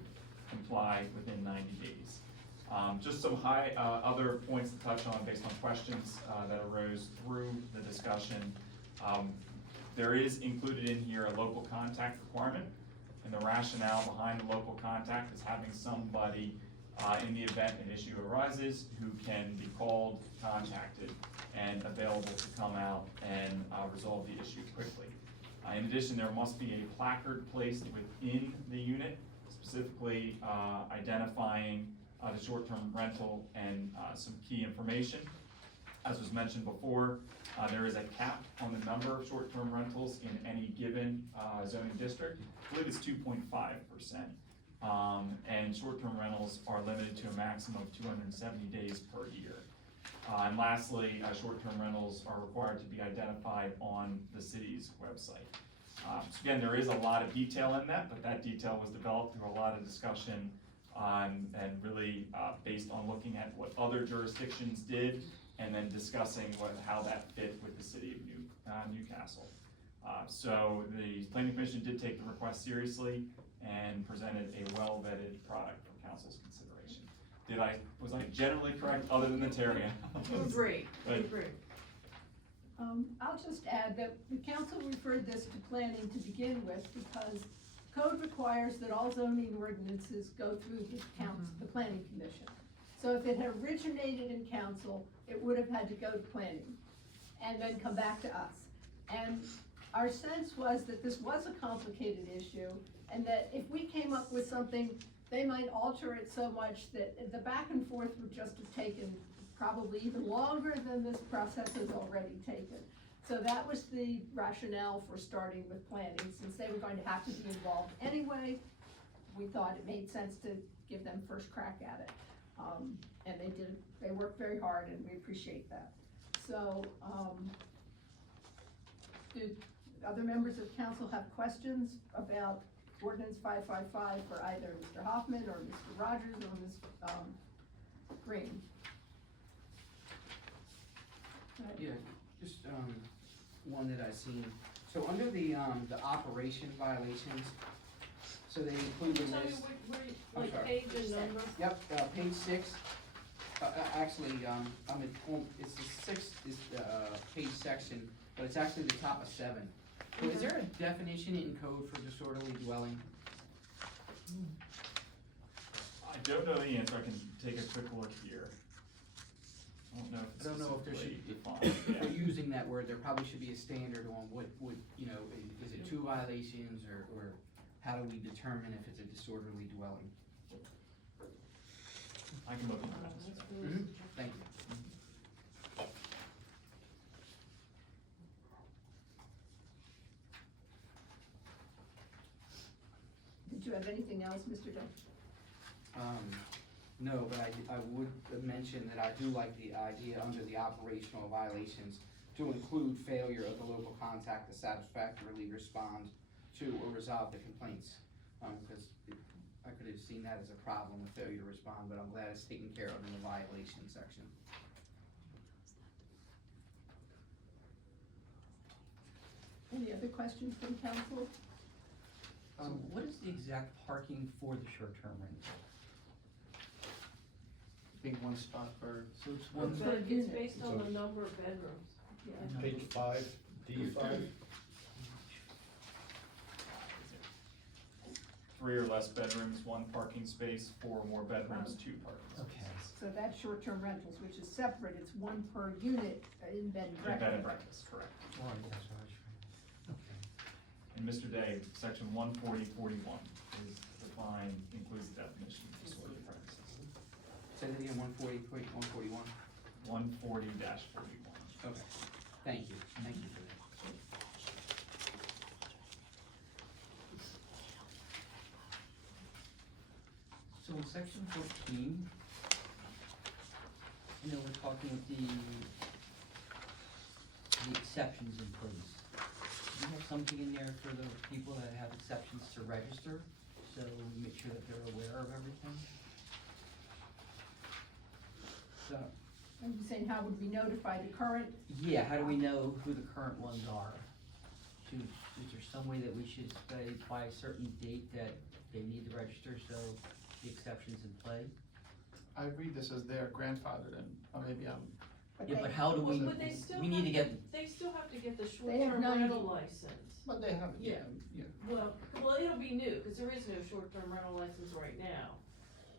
comply within 90 days. Just some other points to touch on based on questions that arose through the discussion. There is included in here a local contact requirement, and the rationale behind the local contact is having somebody in the event an issue arises who can be called, contacted, and available to come out and resolve the issue quickly. In addition, there must be a placard placed within the unit, specifically identifying the short-term rental and some key information. As was mentioned before, there is a cap on the number of short-term rentals in any given zoning district. I believe it's 2.5%. And short-term rentals are limited to a maximum of 270 days per year. And lastly, short-term rentals are required to be identified on the city's website. So again, there is a lot of detail in that, but that detail was developed through a lot of discussion and really based on looking at what other jurisdictions did and then discussing how that fit with the city of Newcastle. So the Planning Commission did take the request seriously and presented a well-vetted product for council's consideration. Was I generally correct, other than the Terry? You were great, you were But- great. I'll just add that the council referred this to planning to begin with because code requires that all zoning ordinances go through the planning commission. So if it had originated in council, it would have had to go to planning and then come back to us. And our sense was that this was a complicated issue and that if we came up with something, they might alter it so much that the back and forth would just have taken probably even longer than this process has already taken. So that was the rationale for starting with planning. Since they were going to have to be involved anyway, we thought it made sense to give them first crack at it. And they worked very hard and we appreciate that. So, do other members of council have questions about ordinance 555 for either Mr. Hoffman or Mr. Rogers or Ms. Green. Yeah, just, one that I seen. So under the operation violations, so they include in Tell me this. I'm like sorry. page and number. Yep, page 6. Actually, I'm at, it's the 6th is the page section, but it's actually the top of 7. So is there a definition in code for disorderly dwelling? I don't know the answer, I can take a quick look here. I don't know if it's I don't know if there specifically should, defined, if yeah. we're using that word, there probably should be a standard on what, you know, is it 2 violations, or how do we determine if it's a disorderly dwelling? I can look into that. Thank you. Did you have anything else, Mr. Dunn? No, but I would mention that I do like the idea under the operational violations to include failure of the local contact to satisfactorily respond to or resolve the complaints. Because I could have seen that as a problem, a failure to respond, but I'm glad it's taken care of in the violation section. Any other questions from council? What is the exact parking for the short-term rental? Being one spot per. So it's One one, per It's unit. based on the number of bedrooms. Yeah. Page 5, D5. 3 or less bedrooms, 1 parking space, 4 or more bedrooms, 2 parking spaces. okay. So that's short-term rentals, which is separate, it's 1 per unit in bed and Yeah, breakfast. bed and breakfast, correct. Oh, yes, I was right. Okay. And Mr. Day, section 14041 is defined, includes the definition of disorderly practices. Say that again, 141? 140-41. Okay, thank you for that. So in section 14, you know, we're talking with the exceptions in place. Do you have something in there for the people that have exceptions to register? So make sure that they're aware of everything? So, Are you saying how would we notify the current? Yeah, how do we know who the current ones are? Is there some way that we should say by a certain date that they need to register, so the exception's in play? I read this as their grandfather, and maybe I'm. Yeah, but how do we, But they still we need to have get, They still have to get the They have short-term 90. rental license. But they have, Yeah. yeah. Well, it'll be new, cause there is no short-term rental license right now.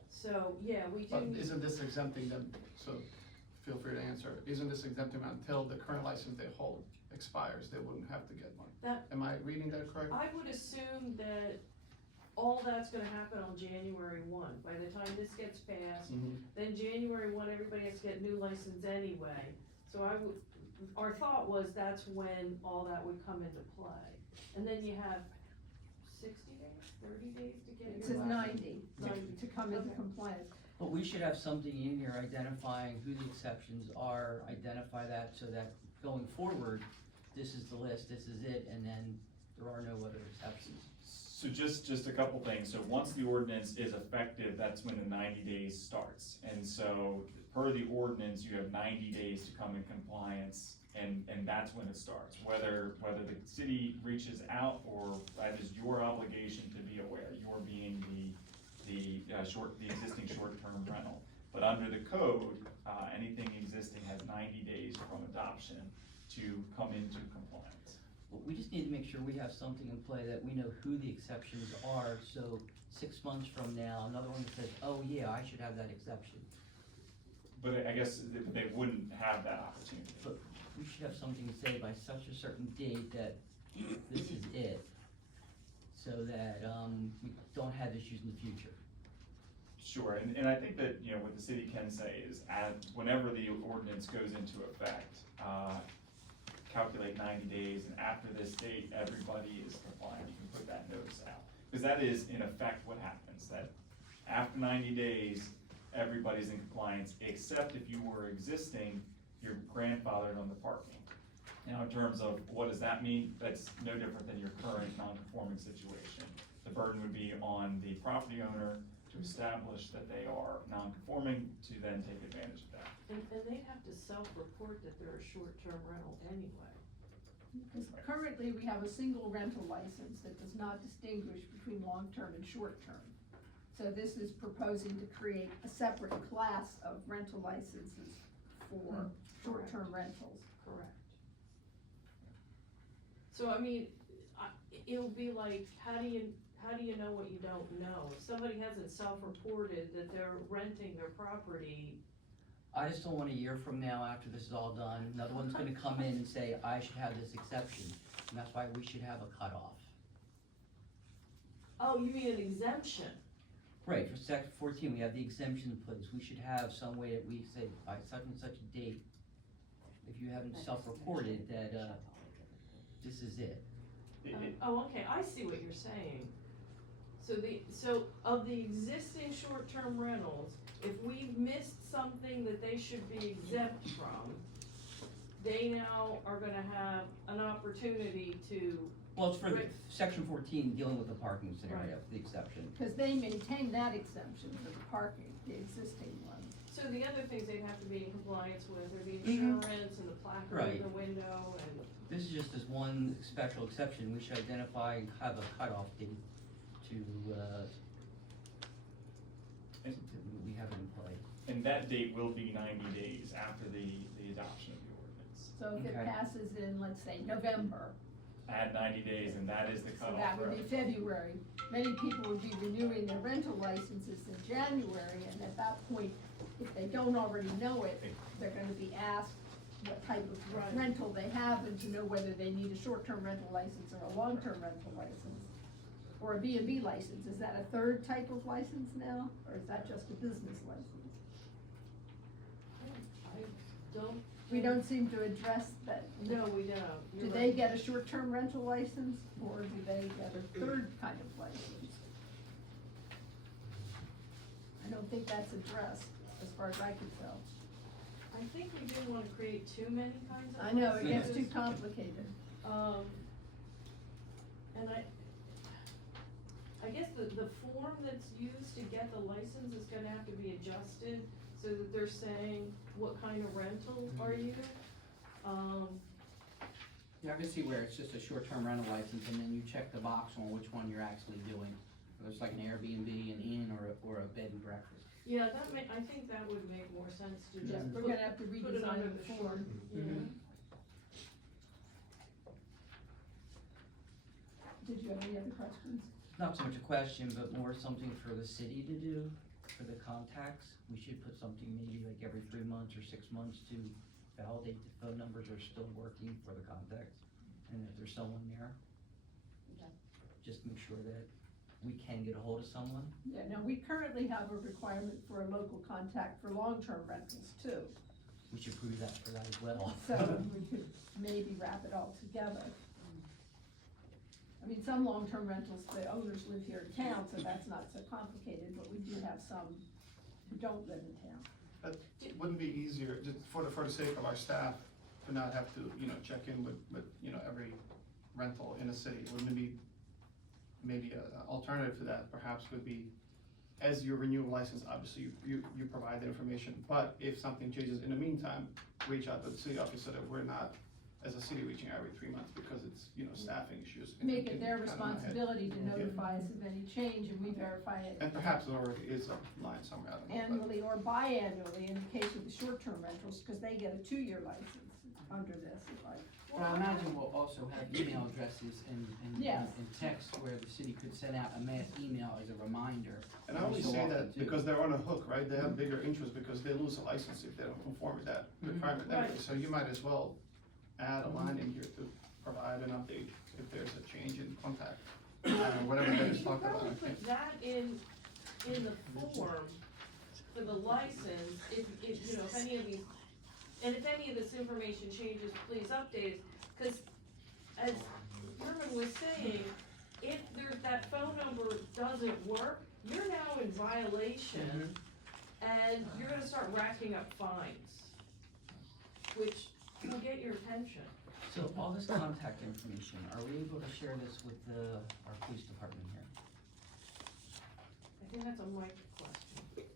So, yeah, we do. But isn't this exempting them, so feel free to answer, isn't this exempting them until the current license they hold expires, they wouldn't have to get one? That- Am I reading that correctly? I would assume that all that's gonna happen on January 1. By the time this gets passed, then January 1, everybody has to get new license anyway. So our thought was that's when all that would come into play. And then you have 60 days, 30 days to get It your says license. 90 to come into Okay. compliance. but we should have something in here identifying who the exceptions are, identify that so that going forward, this is the list, this is it, and then there are no other exceptions. So just a couple things, so once the ordinance is effective, that's when the 90 days starts. And so, per the ordinance, you have 90 days to come in compliance, and that's when it starts. Whether the city reaches out, or that is your obligation to be aware, you're being the existing short-term rental. But under the code, anything existing has 90 days from adoption to come into compliance. But we just need to make sure we have something in play that we know who the exceptions are, so 6 months from now, another one says, oh yeah, I should have that exception. But I guess they wouldn't have that opportunity. But we should have something to say by such a certain date that this is it, so that, we don't have issues in the future. Sure, and I think that, you know, what the city can say is whenever the ordinance goes into effect, calculate 90 days, and after this date, everybody is compliant, you can put that notice out. Because that is in effect what happens, that after 90 days, everybody's in compliance, except if you were existing, you're grandfathered on the parking. Now, in terms of what does that mean, that's no different than your current non-conforming situation. the burden would be on the property owner to establish that they are non-conforming to then take advantage of that. And they'd have to self-report that they're a short-term rental anyway. Because currently, we have a single rental license that does not distinguish between long-term and short-term. So this is proposing to create a separate class of rental licenses for short-term rentals. Correct. So I mean, it'll be like, how do you know what you don't know? If somebody hasn't self-reported that they're renting their property, I just don't want a year from now, after this is all done, another one's gonna come in and say, I should have this exception, and that's why we should have a cutoff. oh, you mean an exemption? Right, for section 14, we have the exemption in place, we should have some way that we say, by such and such a date, if you haven't self-reported, that, this is it. Oh, okay, I see what you're saying. So of the existing short-term rentals, if we've missed something that they should be exempt from, they now are gonna have an opportunity to, Well, it's for the, Right. section 14, dealing with the parking scenario, the exception. Because they maintain that exemption for the parking, the existing one. so the other things they'd have to be in compliance with are the Mhm. insurance and the placard Right. in the window and. This is just as one special exception, we should identify and have a cutoff date to, we have it in play. And that date will be 90 days after the adoption of the ordinance. So if it Okay. passes in, let's say, November, Add 90 days, and that is the so cutoff. that would be for- February. Many people would be renewing their rental licenses in January, and at that point, if they don't already know it, they're gonna be asked what type of rental they have and to know whether they need a short-term rental license or a long-term rental license. Or a B&B license. Is that a third type of license now, or is that just a business license? I don't. We don't seem to address that. No, we don't. Do You're they right. get a short-term rental license, or do they get a third kind of license? I don't think that's addressed, as far as I can tell. I think we didn't wanna create too many kinds of. I know, it gets too licenses. complicated. And I guess the form that's used to get the license is gonna have to be adjusted, so that they're saying, what kind of rental are you? Yeah, I can see where it's just a short-term rental license, and then you check the box on which one you're actually doing. There's like an Airbnb, an inn, or a bed and breakfast. Yeah, I think that would make more sense to Yeah, just we're put gonna have to it redesign under the the form. short, yeah. Did you have any other questions? Not so much a question, but more something for the city to do, for the contacts. We should put something maybe like every 3 months or 6 months to validate the phone numbers are still working for the contacts, and if there's someone there. Just make sure that we can get a hold of someone. Yeah, no, we currently have a requirement for a local contact for long-term rentals too. We should prove that for that as well. So we could maybe wrap it all together. I mean, some long-term rentals, the owners live here in town, so that's not so complicated, but we do have some who don't live in town. But wouldn't it be easier, just for the sake of our staff, to not have to, check in with, every rental in a city? Wouldn't it be, maybe a alternative to that perhaps would be, as you renew a license, obviously you provide the information, but if something changes in the meantime, reach out to the city office so that we're not, as a city, reaching out every 3 months because it's, staffing issues. Make it their Kind of my head. responsibility to Yeah. notify us of any change, and we verify it And perhaps there already is a line somewhere, I don't know. but- annually or biannually in the case of the short-term rentals, because they get a 2-year license under this, if I. But I imagine we'll also have email addresses and Yes. text where the city could send out a mass email as a reminder. And I only So say often, that too. because they're on a hook, right? They have bigger interest because they lose a license if they don't conform with that requirement anyway. Right. So you might as well add a line in here to provide an update if there's a change in contact. Whatever that is You talked could about. I probably think. put that in the form for the license, if any of these, and if any of this information changes, please update us, cause as Herman was saying, if that phone number doesn't work, you're now in violation, and you're gonna start racking up fines, which will get your attention. So all this contact information, are we able to share this with our police department here? think that's a Mike question.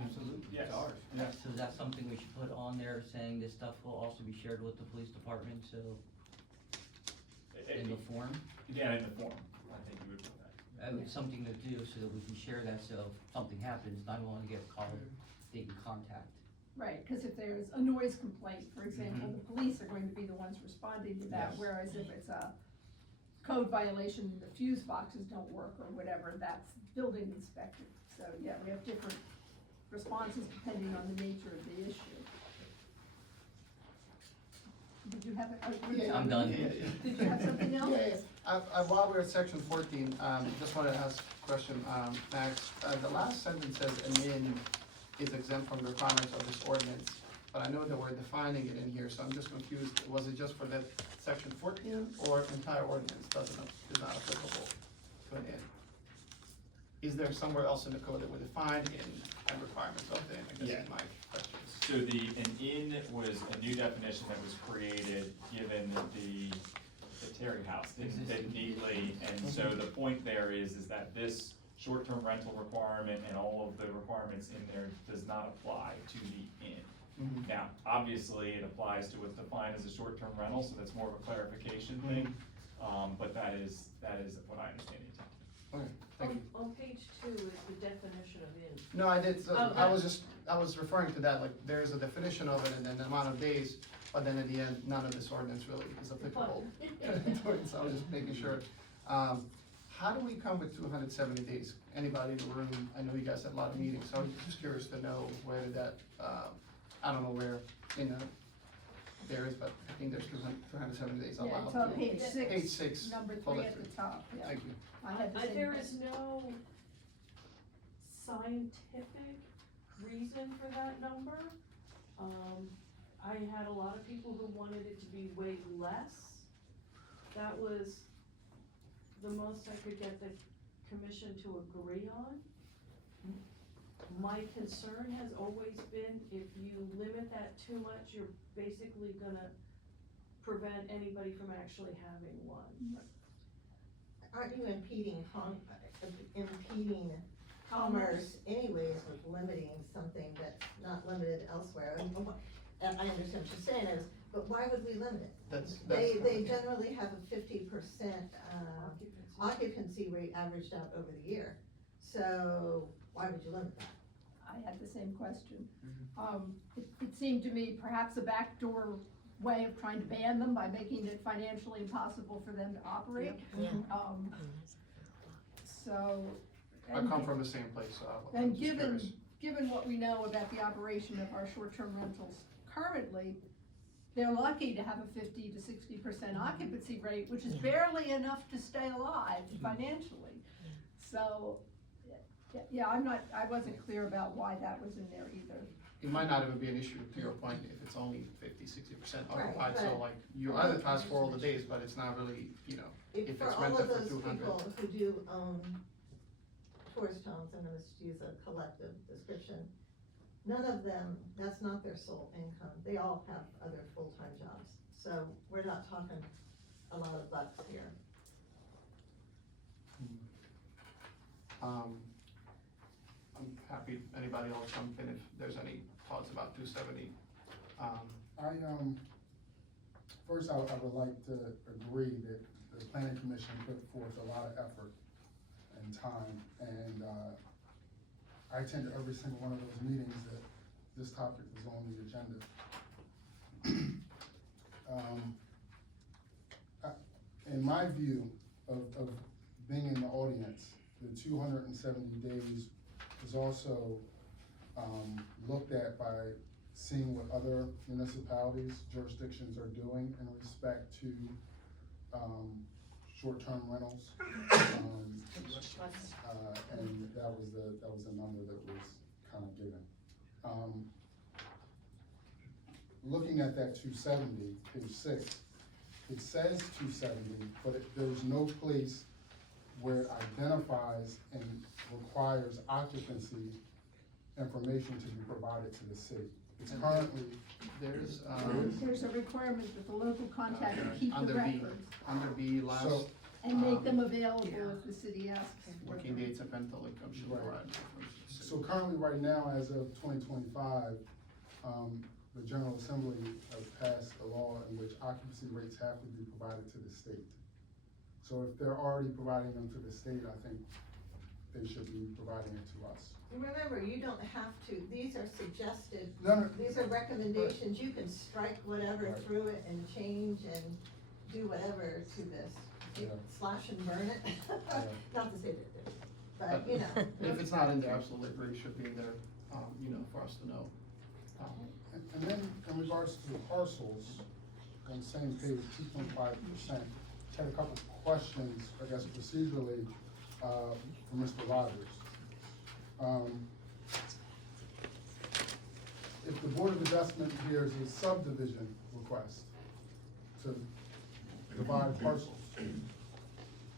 Absolutely. Yes. It's ours. Yes. So that's something we should put on there, saying this stuff will also be shared with the police department, so in the form? Yeah, in the form, I think you would put that. It's something to do so that we can share that, so if something happens, 911 get called, they can contact. Right, cause if there's a noise complaint, for example, the police are going to be the ones responding to that, Yes. whereas if it's a code violation, the fuse boxes don't work or whatever, that's building inspector. So, yeah, we have different responses depending on the nature of the issue. Did you have, I'm done. Did you have something else? While we're at section 14, just wanted to ask a question, Max. The last sentence says an inn is exempt from the requirements of this ordinance, but I know that we're defining it in here, so I'm just confused. Was it just for that section 14 or entire ordinance is not applicable to an inn? Is there somewhere else in the code that would define inn and requirements of the inn? I guess is my question. So an inn was a new definition that was created, given the Terry House didn't fit neatly. And so the point there is that this short-term rental requirement and all of the requirements in there does not apply to the inn. Now, obviously, it applies to what's defined as a short-term rental, so that's more of a clarification thing. But that is what I understand the intent. Okay, thank you. On page 2 is the definition of inn. No, I did, so Oh, I was referring to that, like, there's a definition of it and then the amount of days, but then at the end, none of this ordinance really is applicable. So I was just making sure. How do we come with 270 days? Anybody in the room, I know you guys had a lot of meetings, so I was just curious to know where did that, I don't know where, there is, but I think there's 270 days allowed. Yeah, it's on page Page 6, six, number 3 bullet at the three. top, yeah. Thank you. I had the same. There is no scientific reason for that number. I had a lot of people who wanted it to be way less. That was the most I could get the commission to agree on. My concern has always been if you limit that too much, you're basically gonna prevent anybody from actually having one. Aren't you impeding commerce anyways with limiting something that's not limited elsewhere? And I understand what you're saying is, but why would we limit it? They generally have a 50% occupancy rate averaged out over the year. So why would you limit that? I had the same question. It seemed to me perhaps a backdoor way of trying to ban them by making it financially impossible for them to operate. So. I come from the same place, so I'm And just curious. given what we know about the operation of our short-term rentals currently, they're lucky to have a 50 to 60% occupancy rate, which is barely enough to stay alive financially. So, yeah, I wasn't clear about why that was in there either. It might not even be an issue, to your point, if it's only 50-60% occupied, Right, so but- like, you advertise for all the days, but it's not really, if For it's all rented of for those 200. people who do own tourist homes, I'm gonna use a collective description, none of them, that's not their sole income. They all have other full-time jobs. So we're not talking a lot of bucks here. I'm happy, anybody else jump in if there's any thoughts about 270. First, I would like to agree that the planning commission put forth a lot of effort and time, and I attended every single one of those meetings that this topic was on the agenda. In my view of being in the audience, the 270 days is also looked at by seeing what other municipalities, jurisdictions are doing in respect to short-term rentals. And that was the number that was kind of given. Looking at that 270, page 6, it says 270, but there's no place where it identifies and requires occupancy information to be provided to the city. It's currently. There's There's a requirement that the local contact keep the under B, records. under B, last, So- And make them available if the city asks for Working them. dates of rental income should Right. provide. So currently, right now, as of 2025, the General Assembly has passed a law in which occupancy rates have to be provided to the state. So if they're already providing them to the state, I think they should be providing it to us. Remember, you don't have to, these are suggested, No, no. these are recommendations, you can strike whatever Right. through it and change and do whatever to this. You Yeah. slash and burn it, not to say that it is, but you know. If it's not in there, absolutely agree, it should be in there, you know, for us to know. And then in regards to the parcels, on the same page, 2.5%, had a couple questions, I guess procedurally, for Mr. Rogers. If the Board of Adjustment hears a subdivision request to divide parcels,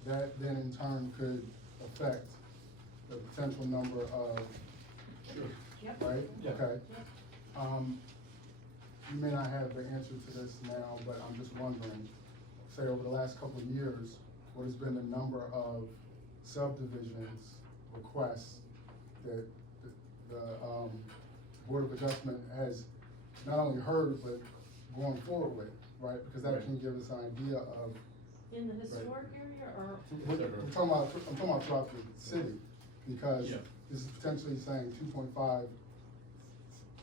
that then in turn could affect the potential number of, right? Yeah. Okay. You may not have the answer to this now, but I'm just wondering, say over the last couple of years, what has been the number of subdivisions requests that the Board of Adjustment has not only heard, but going forward with, right? Because that can give us an idea of, In the historic area or? I'm talking about throughout the city, because Yeah. this is potentially saying 2.5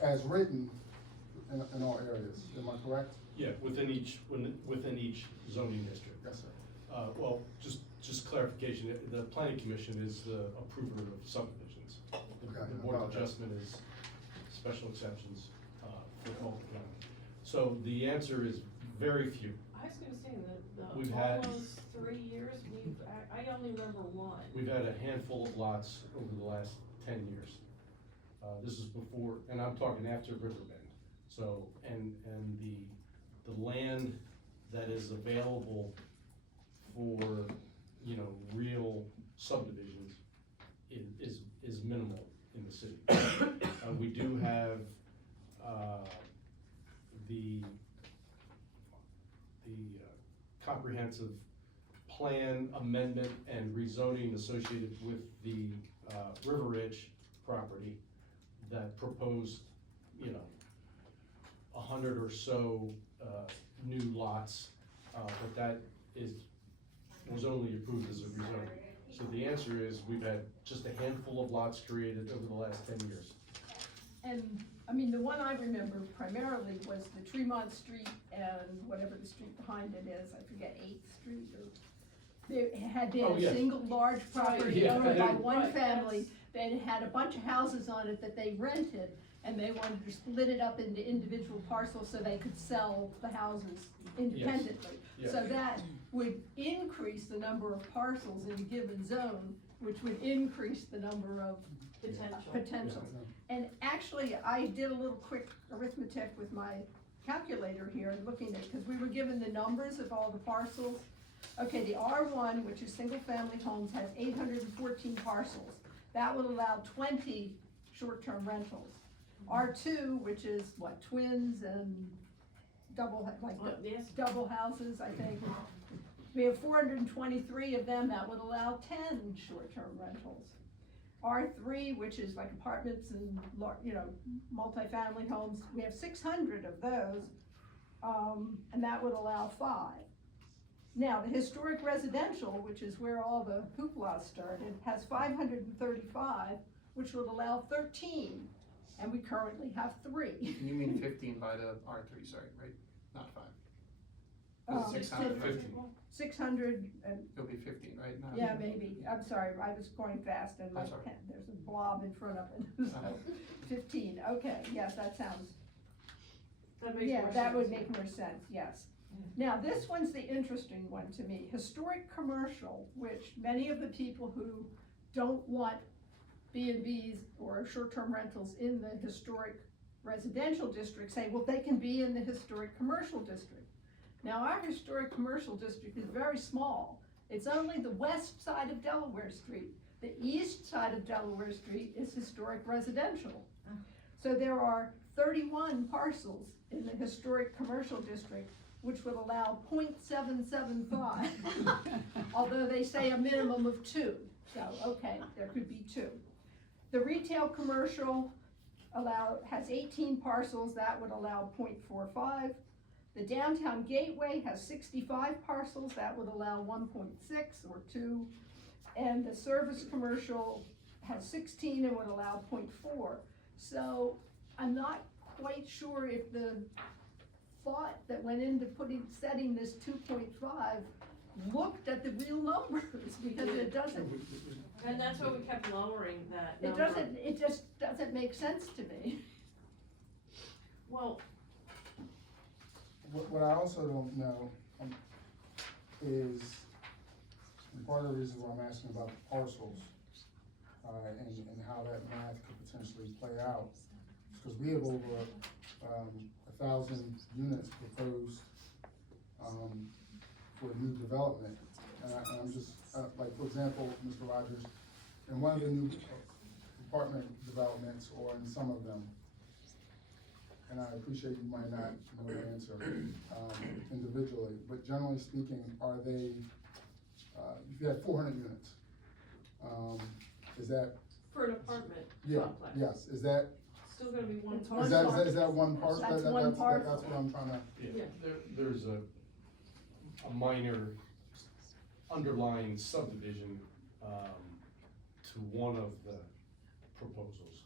as written in all areas, am I correct? Yeah, within each zoning district. Yes, sir. Well, just clarification, the planning commission is the approver of subdivisions. Okay, The board of okay. adjustment is special exceptions, for Fulton County. So the answer is very few. I was gonna say, We've the had- almost 3 years, I only remember one. We've had a handful of lots over the last 10 years. This is before, and I'm talking after Riverbend. So, and the land that is available for, you know, real subdivisions is minimal in the city. We do have, the comprehensive plan amendment and rezoning associated with the, River Ridge property that proposed, you know, 100 or so, new lots, but that was only approved as a rezoning. So the answer is, we've had just a handful of lots created over the last 10 years. And, I mean, the one I remember primarily was the Tremont Street and whatever the street behind it is, I forget, 8th Street or. There had been Oh, a yes. single large property Yeah. owned by Right, one family that had a bunch of houses on it that they rented, and they wanted to split it up into individual parcels so they could sell the houses independently. Yes. So that would increase the number of parcels in a given zone, which would increase the number of potentials. And actually, I did a little quick arithmetic with my calculator here, looking at, because we were given the numbers of all the parcels. Okay, the R1, which is single-family homes, has 814 parcels. That would allow 20 short-term rentals. R2, which is what, twins and double, double houses, I think. We have 423 of them, that would allow 10 short-term rentals. R3, which is like apartments and, you know, multifamily homes, we have 600 of those, and that would allow 5. Now, the historic residential, which is where all the hoopla started, has 535, which would allow 13, and we currently have 3. You mean 15 by the R3, sorry, right? Not 5. Oh, 600, right? 600 and It'll be 15, right? Not- yeah, maybe, I'm sorry, I was going fast and my That's all right. pen, there's a blob in front of it, so, 15, okay, yes, that sounds, That makes yeah, more that would sense. make more sense, yes. Now, this one's the interesting one to me, historic commercial, which many of the people who don't want B&Bs or short-term rentals in the historic residential district say, well, they can be in the historic commercial district. Now, our historic commercial district is very small. It's only the west side of Delaware Street. The east side of Delaware Street is historic residential. So there are 31 parcels in the historic commercial district, which would allow 0.775 of although they say a minimum of 2, so, okay, there could be 2. The retail commercial has 18 parcels, that would allow 0.45. The downtown gateway has 65 parcels, that would allow 1.6 or 2. And the service commercial has 16 and would allow 0.4. So I'm not quite sure if the thought that went into setting this 2.5 looked at the real numbers, because it doesn't, And that's why we kept lowering that it number. doesn't, it just doesn't make sense to me. Well, What I also don't know, is, and part of the reason why I'm asking about the parcels, and how that math could potentially play out, is because we have over, 1,000 units proposed, for new development. And I'm just, like, for example, Mr. Rogers, in one of the new apartment developments, or in some of them, and I appreciate you might not know the answer, individually, but generally speaking, are they, if you had 400 units, is that? for an apartment Yeah, complex. yes, is that, Still gonna be one It's parcel. is that one parcel? That's one parcel. That's what I'm trying to, Yeah, there's a minor underlying subdivision, to one of the proposals.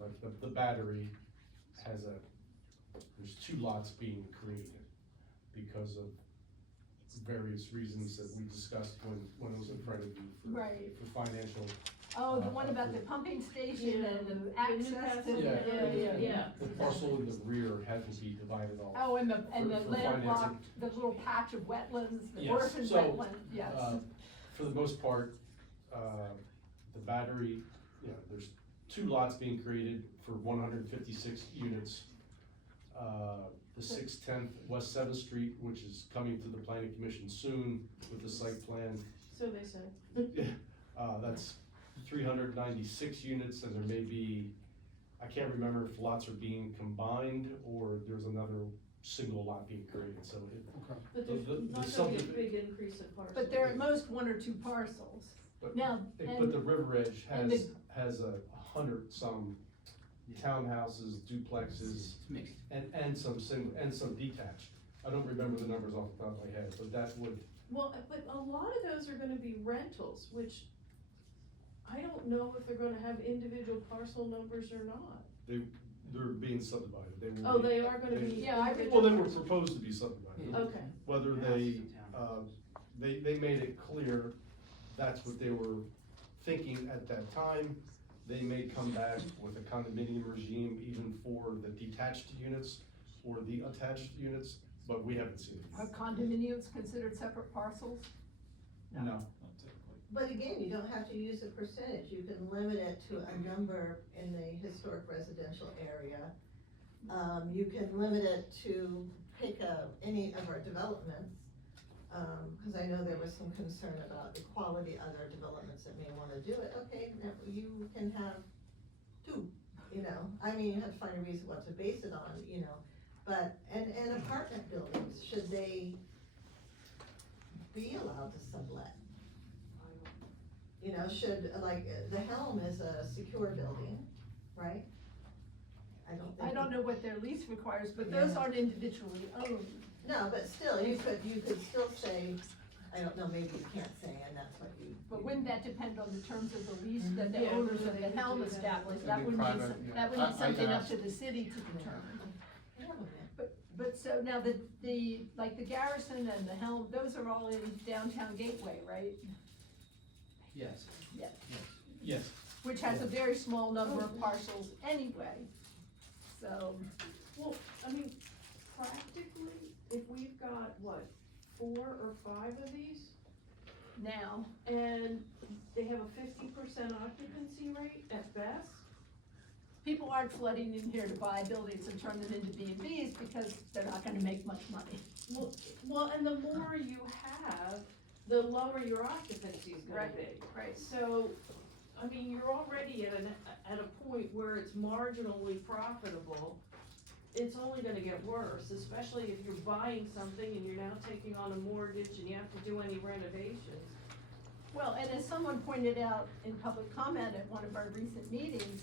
Like the battery has there's 2 lots being created because of various reasons that we discussed when it was in front of you Right. for financial. Oh, the one about the pumping station and the new access to, castle. Yeah. The parcel in the rear had to be divided off. Oh, and the for landlocked, financing. the little patch of wetlands, the Yes, orphan so, wetland, yes. For the most part, the battery, there's 2 lots being created for 156 units. The 610th West 7th Street, which is coming to the planning commission soon with the site plan. So they say. That's 396 units, and there may be, I can't remember if lots are being combined or there's another single lot being created, so But there's the not gonna be a subdivi- big increase in parcels. But they're at most 1 or 2 parcels. But- Now, But the River Edge and has 100-some townhouses, duplexes, and some detached. I don't remember the numbers off the top of my head, but that would, Well, but a lot of those are gonna be rentals, which I don't know if they're gonna have individual parcel numbers or not. they're being subdivided. They will Oh, be- they are gonna be. Yeah, I would- Well, they were proposed to be subdivided. Okay. Whether they made it clear that's what they were thinking at that time. They may come back with a condominium regime even for the detached units or the attached units, but we haven't seen Are it. condominiums considered separate parcels? No. But again, you don't have to use a percentage, you can limit it to a number in the historic residential area. You can limit it to pick any of our developments, cause I know there was some concern about the quality of other developments that may wanna do it, okay, now you can have 2, I mean, you have to find a reason what to base it on, but, and apartment buildings, should they be allowed to sublet? Should, like, the Helm is a secure building, right? I don't know what their lease requires, but those Yeah. aren't individually owned. No, but still, you could still say, I don't know, maybe you can't say, and that's what you. But wouldn't that depend on the terms of the lease that the Yeah, owners whether of they the could Helm do that. established? That'd That be would be, private, yeah. that would be I something up asked. to the city to determine. Yeah, But so now like the Garrison and the Helm, those are all in downtown Gateway, right? Yes. Yeah. Yes. Which has a very small number of parcels anyway, so. Well, I mean, practically, if we've got, 4 or 5 of these, Now, and they have a 50% occupancy rate at best, people aren't flooding in here to buy buildings and turn them into B&Bs because they're not gonna make much money. well, and the more you have, the lower your occupancy is gonna Right, be. right. So, I mean, you're already at a point where it's marginally profitable. It's only gonna get worse, especially if you're buying something and you're now taking on a mortgage and you have to do any renovations. Well, and as someone pointed out in public comment at one of our recent meetings,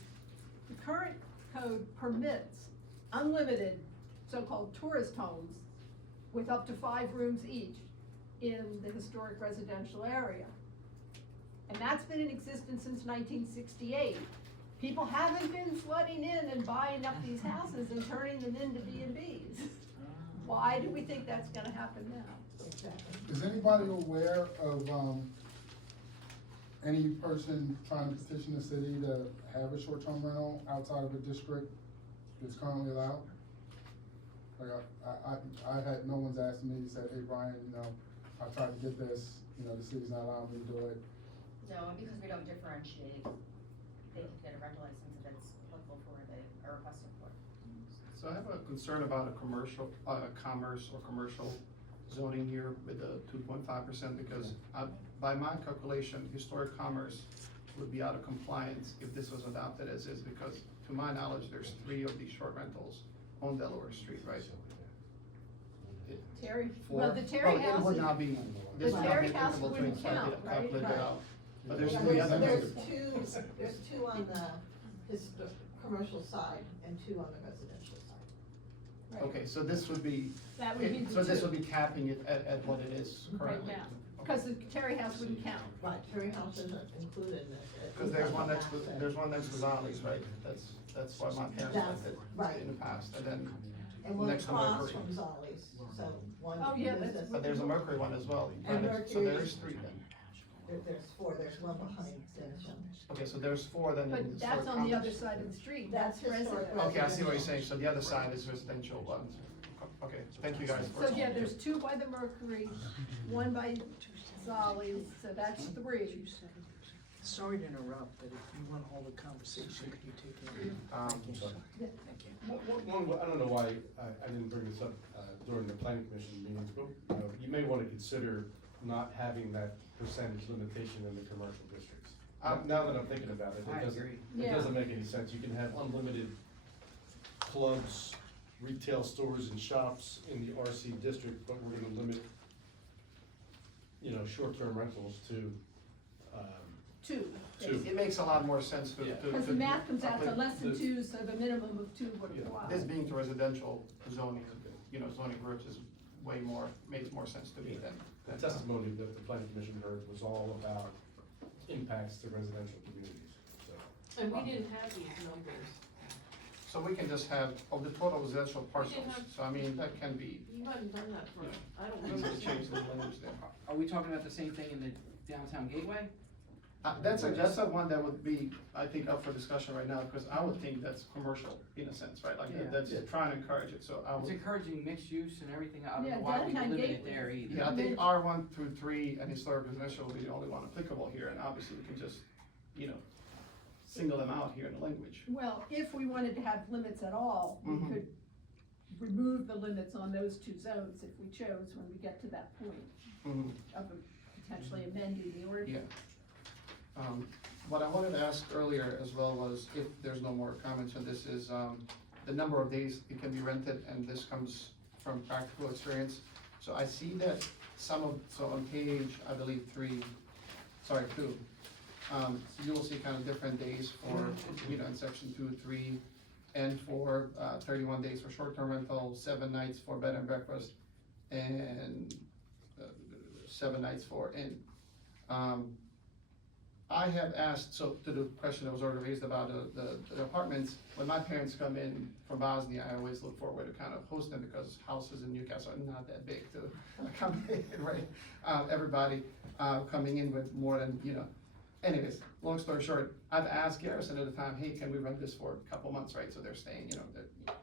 the current code permits unlimited so-called tourist homes with up to 5 rooms each in the historic residential area. And that's been in existence since 1968. People haven't been flooding in and buying up these houses and turning them into B&Bs. Why do we think that's gonna happen now? Is anybody aware of, any person trying to petition the city to have a short-term rental outside of a district that's currently allowed? Like, I had, no one's asked me, said, hey, Brian, you know, I tried to get this, you know, the city's not allowing me to do it. No, and because we don't differentiate, they can get a rental license if it's applicable for what they are requesting for. So I have a concern about a commercial, commerce or commercial zoning here with the 2.5% because by my calculation, historic commerce would be out of compliance if this was adopted as is, because to my knowledge, there's 3 of these short rentals on Delaware Street, right? Terry, well, the Terry It house, would not be, the this would not Terry be house applicable to wouldn't count, right? calculate that Right. out. But there's Yeah, 3 others. there's two on the commercial side and 2 on the residential side. Right. Okay, so this would be, That would be the so this two. would be capping it at what it is Right currently. now, because the Terry house wouldn't count. Right, Terry House isn't included in this. Cause there's one next to Zolli's, right? That's why my parents That's left it right. in the past, and then And we're next to across Mercury. from Zolli's, so one. Oh, yeah, is that's- this- But there's a Mercury one as well. And right next- So Mercury- there's 3 then. There's 4, there's one behind Denison. Okay, so there's 4 then in But historic that's on the other complex. side of the street, That's that's historic residential. Okay, I see what you're saying, so the other side is residential ones. Okay, thank you guys for. So, yeah, there's 2 by the Mercury, 1 by Zolli's, so that's 3. Sorry to interrupt, but if you want all the conversation, could you take it? I'm sorry. Thank you. I don't know why I didn't bring this up during the planning commission meetings, but you know, you may want to consider not having that percentage limitation in the commercial districts. Now that I'm thinking about it, I it doesn't, agree. it Yeah. doesn't make any sense. You can have unlimited clubs, retail stores and shops in the RC district, but we're gonna limit, you know, short-term rentals to, 2. Two. It makes a lot more sense to. Yeah. Because the math comes out to less than The- 2, so the minimum of 2 would Yeah. apply. This being to residential zoning, you know, zoning groups is way more, makes more sense to me than. the testimony that the planning commission heard was all about impacts to residential communities, so. And we didn't have these numbers. So we can just have, of the total residential parcels, have- so I mean, that can be, You hadn't done that for, I don't we remember. can change the language there. Are we talking about the same thing in the downtown gateway? That's a one that would be, I think, up for discussion right now, because I would think that's commercial in a sense, right? Like, Yeah. that's trying to encourage it, so I It's would. encouraging mixed use and everything, I don't Yeah, know why we downtown limit it gateway. there either. Yeah, I think R1 through 3 and historic residential will be the only one applicable here, and obviously we can just, you know, single them out here in the language. Well, if we wanted to have limits at all, we Mhm. could remove the limits on those 2 zones if we chose when we get to that point Mhm. of potentially amending the ordinance. What I wanted to ask earlier as well was, if there's no more comments on this, is, the number of days it can be rented, and this comes from practical experience. So I see that so on page, I believe 2, you will see kind of different days for, you know, in section 2, 3, and for, 31 days for short-term rental, 7 nights for bed and breakfast, and 7 nights for inn. I have asked, so to the question that was already raised about the apartments, when my parents come in from Bosnia, I always look for a way to kind of host them, because houses in Newcastle are not that big to accommodate, right? Everybody, coming in with more than, you know. Anyways, long story short, I've asked Garrison at the time, hey, can we rent this for a couple months, right? So they're staying, you know,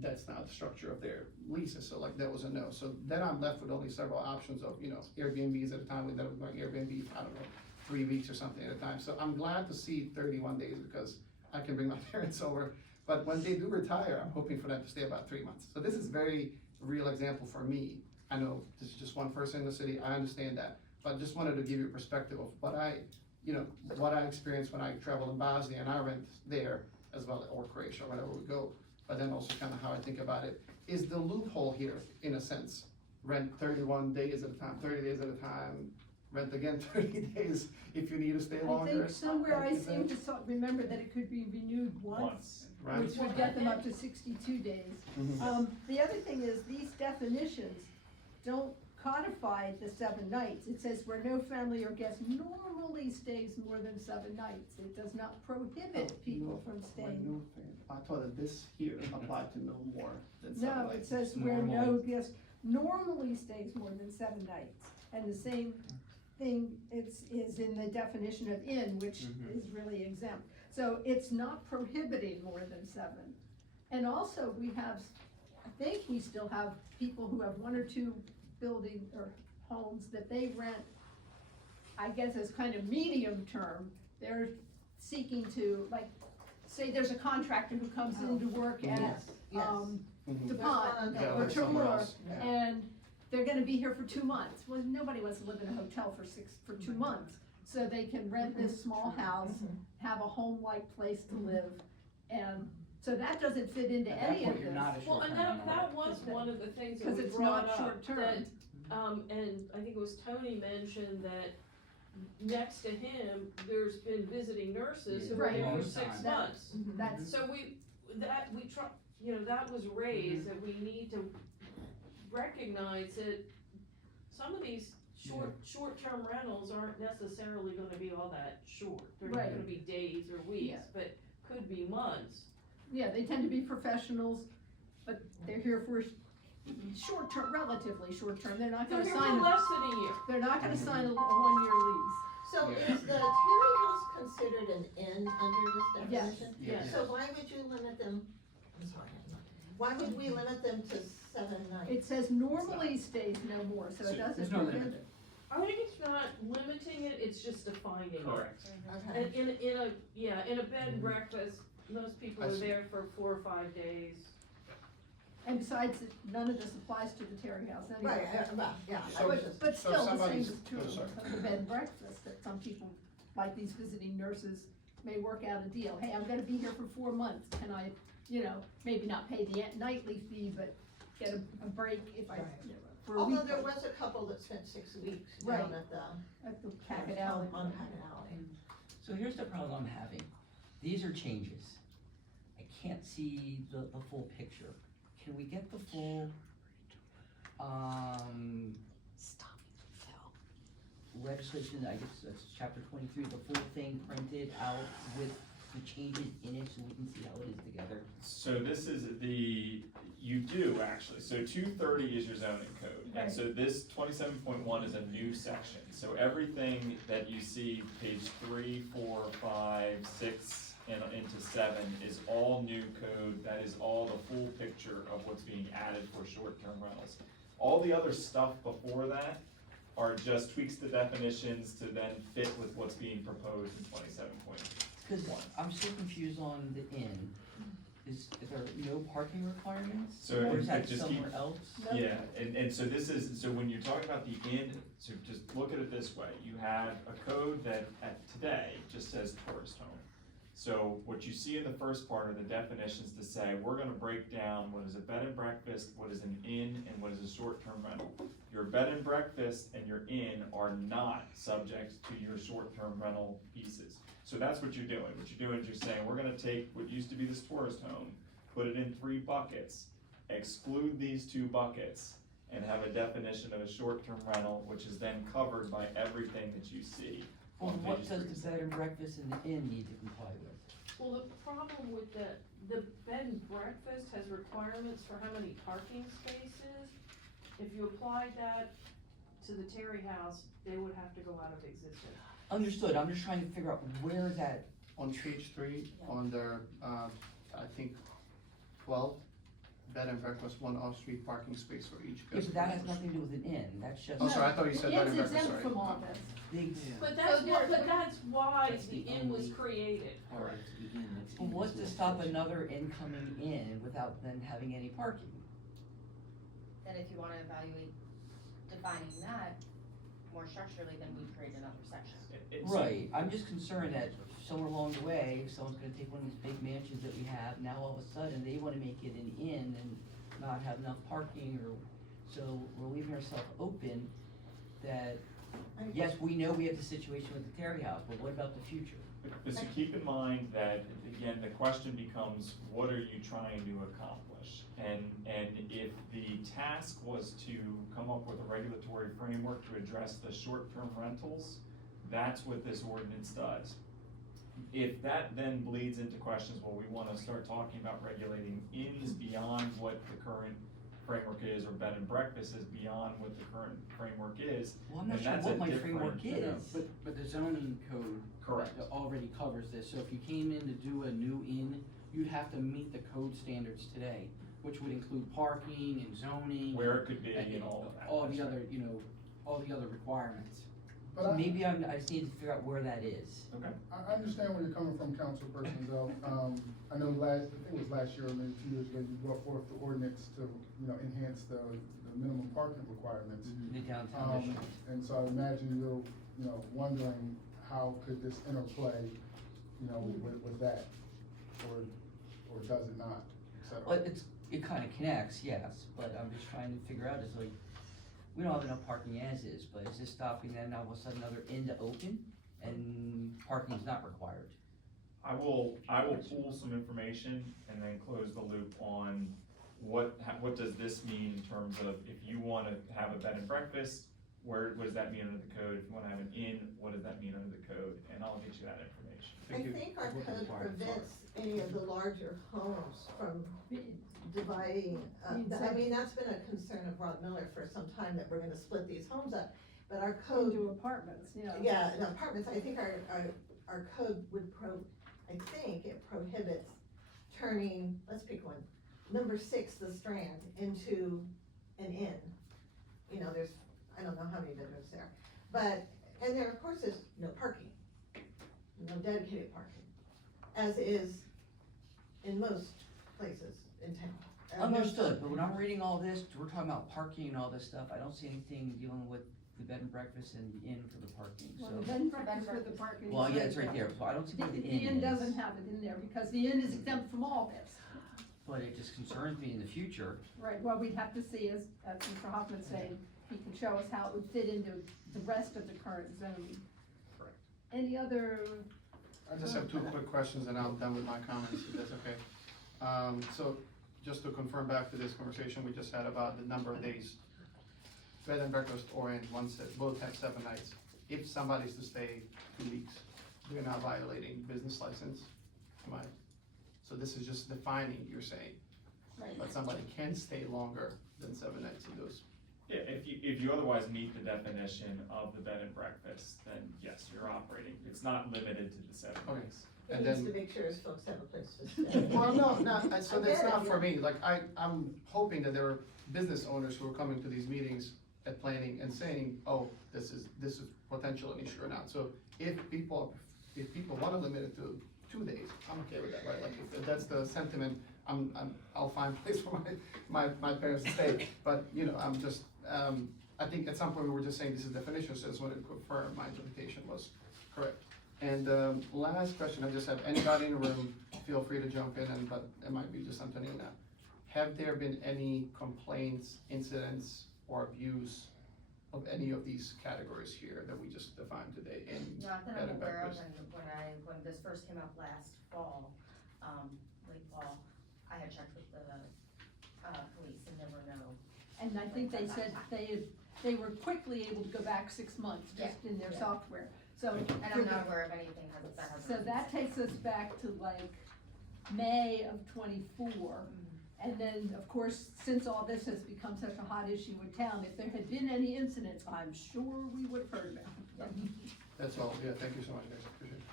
that's not the structure of their leases, so like that was a no. So then I'm left with only several options of, you know, Airbnbs at a time. We ended up going Airbnb, I don't know, 3 weeks or something at a time. So I'm glad to see 31 days, because I can bring my parents over. But when they do retire, I'm hoping for them to stay about 3 months. So this is very real example for me. I know this is just one person in the city, I understand that, but just wanted to give you a perspective of what I experienced when I travel in Bosnia, and I rent there as well, or Croatia, wherever we go. But then also kind of how I think about it is the loophole here, in a sense, rent 31 days at a time, 30 days at a time, rent again 30 days if you need to stay I longer. think somewhere I Like, is seem that- to remember that it could be renewed once, Right. which would get them up to 62 days. Mhm. The other thing is, these definitions don't codify the 7 nights. It says where no family or guest normally stays more than 7 nights. It does not prohibit people from staying. I thought that this here applied to no more than 7 No, nights. it says where no guest normally stays more than 7 nights. And the same thing is in the definition of inn, which is really exempt. So it's not prohibiting more than 7. And also, we have, I think we still have people who have 1 or 2 building or homes that they rent, I guess as kind of medium term. They're seeking to, like, say there's a contractor who comes in to work at, Yes, yes. DuPont Yeah, or like somewhere Tremor, else, yeah. and they're gonna be here for 2 months. Well, nobody wants to live in a hotel for 2 months. So they can rent this small house, have a home-like place to live, and so that doesn't fit into At that any of point, you're this. not a Well, and short-term that rental. was one of the things that 'Cause we it's brought not up, short-term. that, and I think it was Tony mentioned that next to him, there's been visiting nurses who were Right. there for Long 6 time. months. That's, So we that was raised, that we need to recognize that some of these short-term rentals aren't necessarily gonna be all that short. They're not Right. gonna be days or weeks, Yeah. but could be months. yeah, they tend to be professionals, but they're here for short-term, relatively short-term. They're not They're gonna here sign, for less than a year. they're not gonna sign a 1-year lease. So Yeah. is the Terry House considered an inn under this Yes. definition? Yes. So why would you limit them, I'm sorry, why would we limit them to 7 nights? It says normally stays no more, so it doesn't There's no prohibit. limit. I think it's not limiting it, it's just defining it. Correct. Okay. And in a bed and breakfast, most people I are see. there for 4 or 5 days. And besides, none of this applies to the Terry House anyway. Right, well, yeah, I So- was just. But So still, the same somebody's- is true oh, sorry. of the bed and breakfast, that some people, like these visiting nurses, may work out a deal. Hey, I'm gonna be here for 4 months, can I, maybe not pay the nightly fee, but get a break if I, for a week. Although there was a couple that spent 6 weeks down Right. at the Packet Alley. on Packet Alley. So here's the problem I'm having. These are changes. I can't see the full picture. Can we get the full, legislation, I guess that's chapter 23, the full thing printed out with the changes in it so we can see how it is together? So this is you do actually, so 230 is your zoning code, and so this 27.1 is a new section. So everything that you see, page 3, 4, 5, 6, and into 7 is all new code, that is all the full picture of what's being added for short-term rentals. All the other stuff before that are just tweaks to definitions to then fit with what's being proposed in 27.1. Because I'm so confused on the inn. Is there no parking requirements? So Or is it that just keep- somewhere else? Yeah, and so this is, so when you're talking about the inn, so just look at it this way, you have a code that today just says tourist home. So what you see in the first part are the definitions to say, we're gonna break down what is a bed and breakfast, what is an inn, and what is a short-term rental. Your bed and breakfast and your inn are not subject to your short-term rental pieces. So that's what you're doing. What you're doing is you're saying, we're gonna take what used to be this tourist home, put it in 3 buckets, exclude these 2 buckets, and have a definition of a short-term rental, which is then covered by everything that you see Well, on what page does 3. the bed and breakfast and the inn need to comply with? Well, the problem with the bed and breakfast has requirements for how many parking spaces. If you applied that to the Terry House, they would have to go out of existence. Understood, I'm just trying to figure out where that, On page 3, on their, I think, 12, bed and breakfast, 1 off-street parking space for each yeah, guest. but that has nothing to do with an inn, that's just. Oh, sorry, I thought you said bed and It's breakfast, exempt sorry. from all this. But that's why That's the the inn was only- created. Alright, but what's to stop another inn coming in without then having any parking? Then if you wanna evaluate defining that more structurally, then we create another section. Right, I'm just concerned that somewhere along the way, if someone's gonna take one of these big mansions that we have, now all of a sudden, they wanna make it an inn and not have enough parking, or, so we're leaving ourselves open that Yes, we know we have the situation with the Terry House, but what about the future? But so keep in mind that, again, the question becomes, what are you trying to accomplish? And if the task was to come up with a regulatory framework to address the short-term rentals, that's what this ordinance does. If that then bleeds into questions, well, we wanna start talking about regulating inns beyond what the current framework is, or bed and breakfast is beyond what the current framework is, Well, I'm then not sure that's what a my different, framework is. But the zoning code. Correct. Already covers this, so if you came in to do a new inn, you'd have to meet the code standards today, which would include parking and zoning. Where it could be and all of that. All the other, all the other requirements. But I- Maybe I just need to figure out where that is. Okay. I understand where you're coming from, Councilperson Zell. I know I think it was last year or maybe 2 years ago, you brought forth the ordinance to, enhance the minimum parking requirements. The downtown district. And so I imagine you're, wondering how could this interplay, with that, or does it not, et cetera? Well, it kinda connects, yes, but I'm just trying to figure out, is like, we don't have enough parking as is, but is this stopping then all of a sudden another inn to open and parking's not required? I will pull some information and then close the loop on what does this mean in terms of, if you wanna have a bed and breakfast, what does that mean under the code? If you wanna have an inn, what does that mean under the code? And I'll get you that information. I think our code prevents any of the larger homes from dividing up. I mean, that's been a concern of Rod Miller for some time, that we're gonna split these homes up. But our code. Into apartments, Yeah, in apartments, I think our code would I think it prohibits turning, let's pick one, number 6, the Strand, into an inn. There's, I don't know how many bedrooms there, but, and there, of course, there's no parking, no dedicated parking, as is in most places in town. Understood, but when I'm reading all this, we're talking about parking and all this stuff, I don't see anything dealing with the bed and breakfast and the inn for the parking, Well, so. the bed and breakfast with the parking. Well, is yeah, it's right there, so I don't see The what the the inn inn doesn't is. have it in there, because the inn is exempt from all this. But it just concerns me in the future. Right, well, we'd have to see, as Mr. Hoffman's saying, he can show us how it would fit into the rest of the current zoning. Correct. Any other? I just have 2 quick questions and I'm done with my comments, if that's okay. So, just to confirm back to this conversation we just had about the number of days, bed and breakfast or in one set, both have 7 nights. If somebody's to stay 2 weeks, they're not violating business license, am I? So this is just defining, you're saying, Right. but somebody can stay longer than 7 nights in those. Yeah, if you otherwise meet the definition of the bed and breakfast, then yes, you're operating. It's not limited to the 7 Okay. days. He And needs then- to make sure his folks have a place to stay. Well, no, so I that's get it, not for yeah. me, like, I'm hoping that there are business owners who are coming to these meetings at planning and saying, oh, this is potential an issue or not. So if people wanna limit it to 2 days, I'm okay with that, right? Like, if that's the sentiment, I'll find a place for my parents to stay. But, I'm just, I think at some point we were just saying this is definition, so I just wanted to confirm my interpretation was correct. And, last question, I just have anybody in the room, feel free to jump in, but it might be just Antonina. Have there been any complaints, incidents, or abuse of any of these categories here that we just defined today in Not that bed I'm and aware of, breakfast? and when this first came up last fall, late fall, I had checked with the, police and there were no. And I think they said they were quickly able to go back 6 months just in their Yeah. software, so. And I'm not aware of anything that has. So that takes us back to like May of '24. And then, of course, since all this has become such a hot issue in town, if there had been any incidents, I'm sure we would have heard about them. That's all, yeah, thank you so much, guys, appreciate it.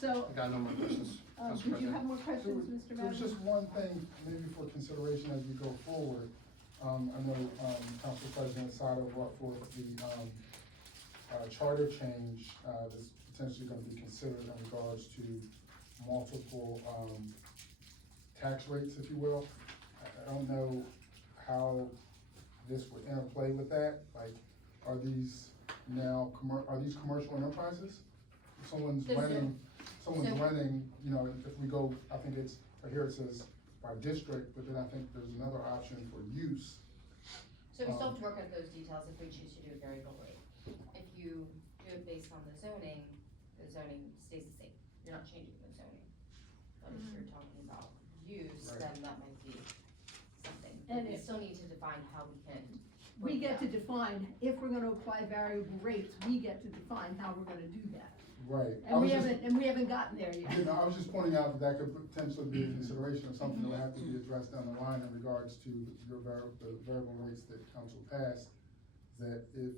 So, I got no more questions. Council did you President. have more questions, Mr. There's Madden? just one thing, maybe for consideration as we go forward. I know, Council President Sato brought forth the, charter change, that's potentially gonna be considered in regards to multiple, tax rates, if you will. I don't know how this would interplay with that, like, are these now are these commercial enterprises? If someone's This is- renting, so- if we go, I think it's, right here it says by district, but then I think there's another option for use. So we still have to work out those details if we choose to do a variable rate. If you do it based on the zoning stays the same, you're not changing the zoning. But if you're talking about use, Right. then that might be something, And we it- still need to define how we can. We break get to down. define, if we're gonna apply variable rates, we get to define how we're gonna do that. Right. I And was we just- haven't gotten there yet. You know, I was just pointing out that that could potentially be a consideration of something that will have to be addressed down the line in regards to your the variable rates that council passed. That if,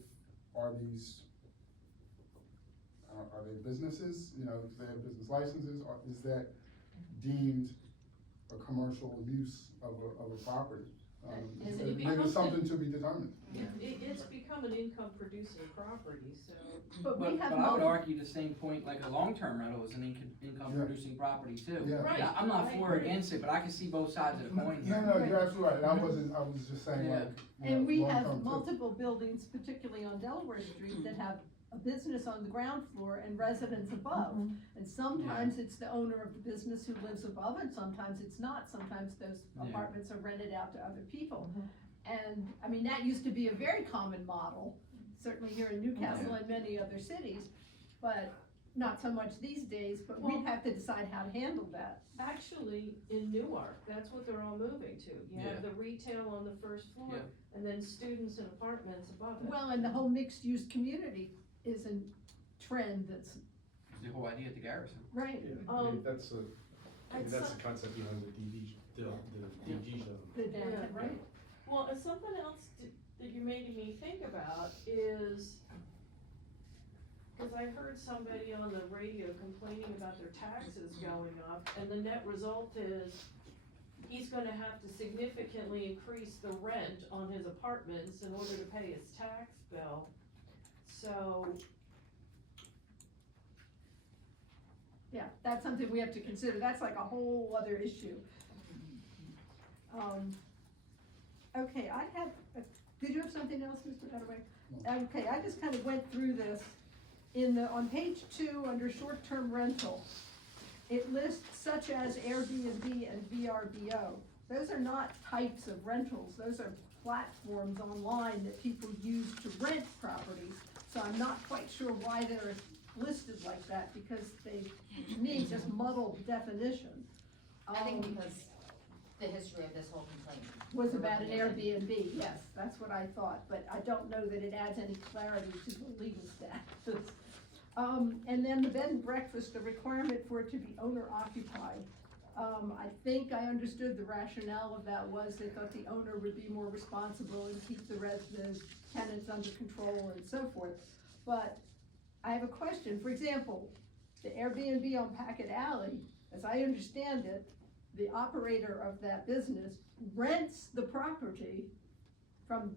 are these, are they businesses, you know, do they have business licenses, or is that deemed a commercial use of a property? And So it maybe becomes something to be determined. It's become an income producing property, so. But we have I would multiple- argue the same point, like a long-term rental is an income producing property too. Yeah. Right. Yeah, I'm not I for or agree. against it, but I can see both sides of the coin here. No, you're absolutely right, and I was just saying Yeah. like. you And know, we long-term have too. multiple buildings, particularly on Delaware Street, that have a business on the ground floor and residents above. And sometimes it's the owner of the business who lives above, and sometimes it's not. Sometimes those Yeah. apartments are rented out to other people. And, I mean, that used to be a very common model, certainly here in Newcastle and many other cities, but not so much these days, but we'd have to decide how to handle that. Actually, in Newark, that's what they're all moving to. You Yeah. have the retail on the first floor, Yeah. and then students and apartments above it. Well, and the whole mixed-use community is a trend that's, The whole idea at the Garrison. right, That's the concept behind the DG zone. the downtown, Yeah. right? Well, and something else that you're making me think about is, cause I heard somebody on the radio complaining about their taxes going up, and the net result is he's gonna have to significantly increase the rent on his apartments in order to pay his tax bill. So, Yeah, that's something we have to consider, that's like a whole other issue. Okay, did you have something else, Mr. Dunaway? Okay, I just kind of went through this, on page 2, under short-term rental, it lists such as Airbnb and VRBO. Those are not types of rentals, those are platforms online that people use to rent properties. So I'm not quite sure why they're listed like that, because they, to me, just muddle the definition. I think because the history of this whole complaint. Was about an Airbnb, yes, that's what I thought, but I don't know that it adds any clarity to the legal status. And then the bed and breakfast, the requirement for it to be owner occupied. I think I understood the rationale of that was they thought the owner would be more responsible and keep the tenants under control and so forth. But I have a question, for example, the Airbnb on Packet Alley, as I understand it, the operator of that business rents the property from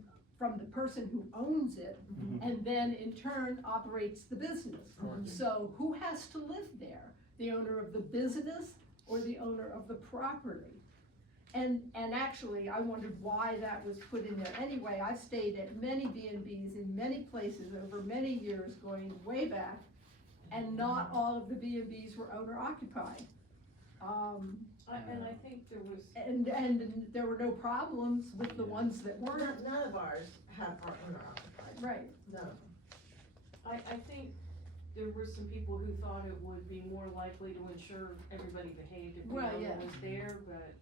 the person who owns it, and then in turn operates the business. So who has to live there? The owner of the business or the owner of the property? And actually, I wondered why that was put in there. Anyway, I've stayed at many B&Bs in many places over many years, going way back, and not all of the B&Bs were owner occupied. and I think there was. And there were no problems with the ones that weren't. None of ours are owner occupied. Right. No. I think there were some people who thought it would be more likely to ensure everybody behaved if the Well, owner yeah. was there, but.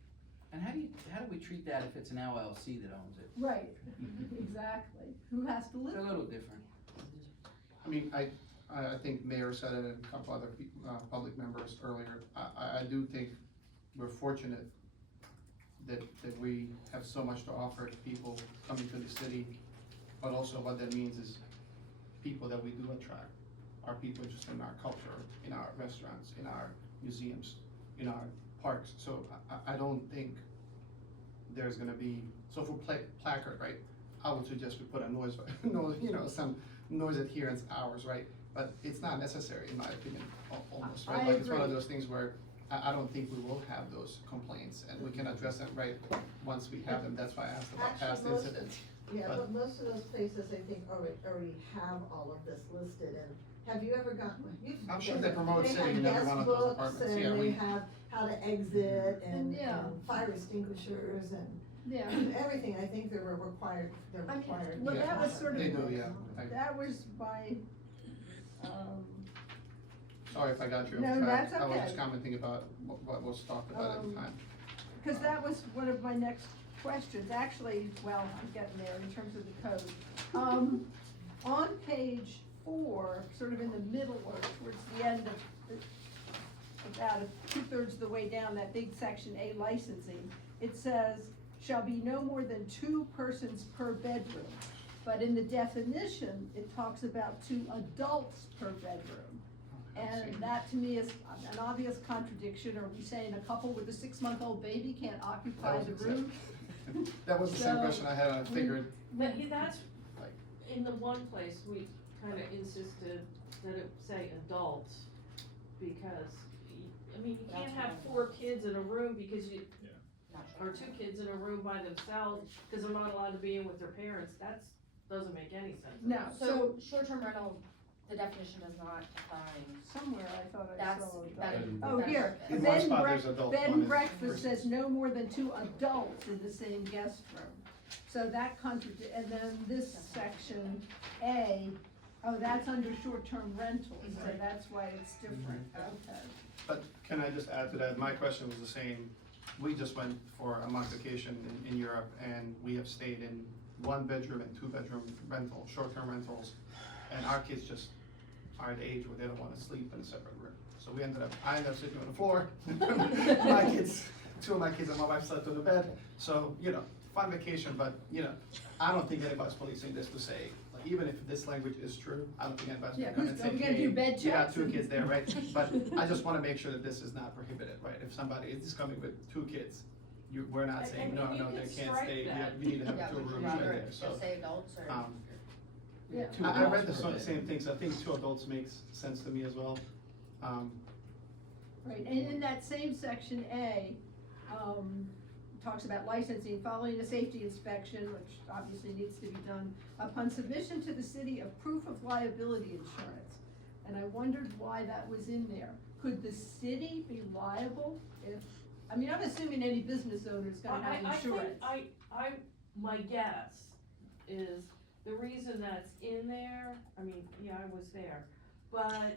And how do we treat that if it's an LLC that owns it? Right, exactly. Who has to live? It's a little different. I mean, I think Mayor said it and a couple other public members earlier. I do think we're fortunate that we have so much to offer to people coming to the city. But also what that means is people that we do attract are people interested in our culture, in our restaurants, in our museums, in our parks. So I don't think there's gonna be, so for placard, right? I would suggest we put a noise, some noise adherence hours, right? But it's not necessary, in my opinion, almost, right? I Like, it's one of agree. those things where I don't think we will have those complaints, and we can address them, right, once we have them. That's why I asked about past Actually, incidents. Yeah, But- but most of those places, I think, already have all of this listed, and have you ever gotten, I'm sure they promote have city in every guest one of those books, apartments. Yeah, and we- they have how to exit and Yeah. fire extinguishers and Yeah. Everything, I think they're required. Well, that was sort of, They do, yeah. that was my, Sorry if I got you off No, track. that's I was okay. just commenting about what was talked about at the time. because that was one of my next questions, actually, well, I'm getting there in terms of the code. On page 4, sort of in the middle or towards the end of, about 2/3 of the way down, that big section, A licensing, it says, shall be no more than 2 persons per bedroom. But in the definition, it talks about 2 adults per bedroom. And that to me is an obvious contradiction. Are we saying a couple with a 6-month-old baby can't occupy That the was room? That was the same So, question I had, I figured, But that's, like, in the one place, we kinda insisted that it say adults, because, I mean, you can't have 4 kids in a room because you, or 2 kids in a room by themselves, cause they're not allowed to be in with their parents, doesn't make any sense. No, So, short-term rental, the definition does not define. somewhere I thought I That's, saw that adult. is. Oh, that is here, it. In bed one and spot there's adult, bed one and is breakfast persons. says no more than 2 adults in the same guest room. So that and then this section A, oh, that's under short-term rentals, so that's why it's different, okay. but can I just add to that? My question was the same. We just went for a month vacation in Europe, and we have stayed in 1-bedroom and 2-bedroom rental, short-term rentals. And our kids just are at the age where they don't wanna sleep in a separate room. So I ended up sleeping on the floor. My kids, 2 of my kids and my wife slept on the bed. So, fun vacation, but, I don't think anybody's policing this to say, like, even if this language is true, I don't think anybody's Yeah, gonna come and who's say, gonna do hey, bed you got checks 2 and- kids there, right? But I just wanna make sure that this is not prohibited, right? If somebody is coming with 2 kids, we're not saying, And no, you they can can't strike stay, that. we need to have Yeah, 2 would you rooms right rather there, so. just say adults or? Yeah. I read the same things, I think 2 adults makes sense to me as well. Right, and in that same section A, talks about licensing, following a safety inspection, which obviously needs to be done, upon submission to the city of proof of liability insurance. And I wondered why that was in there. Could the city be liable if, I'm assuming any business owner is gonna have insurance. My guess is the reason that's in there, I was there, but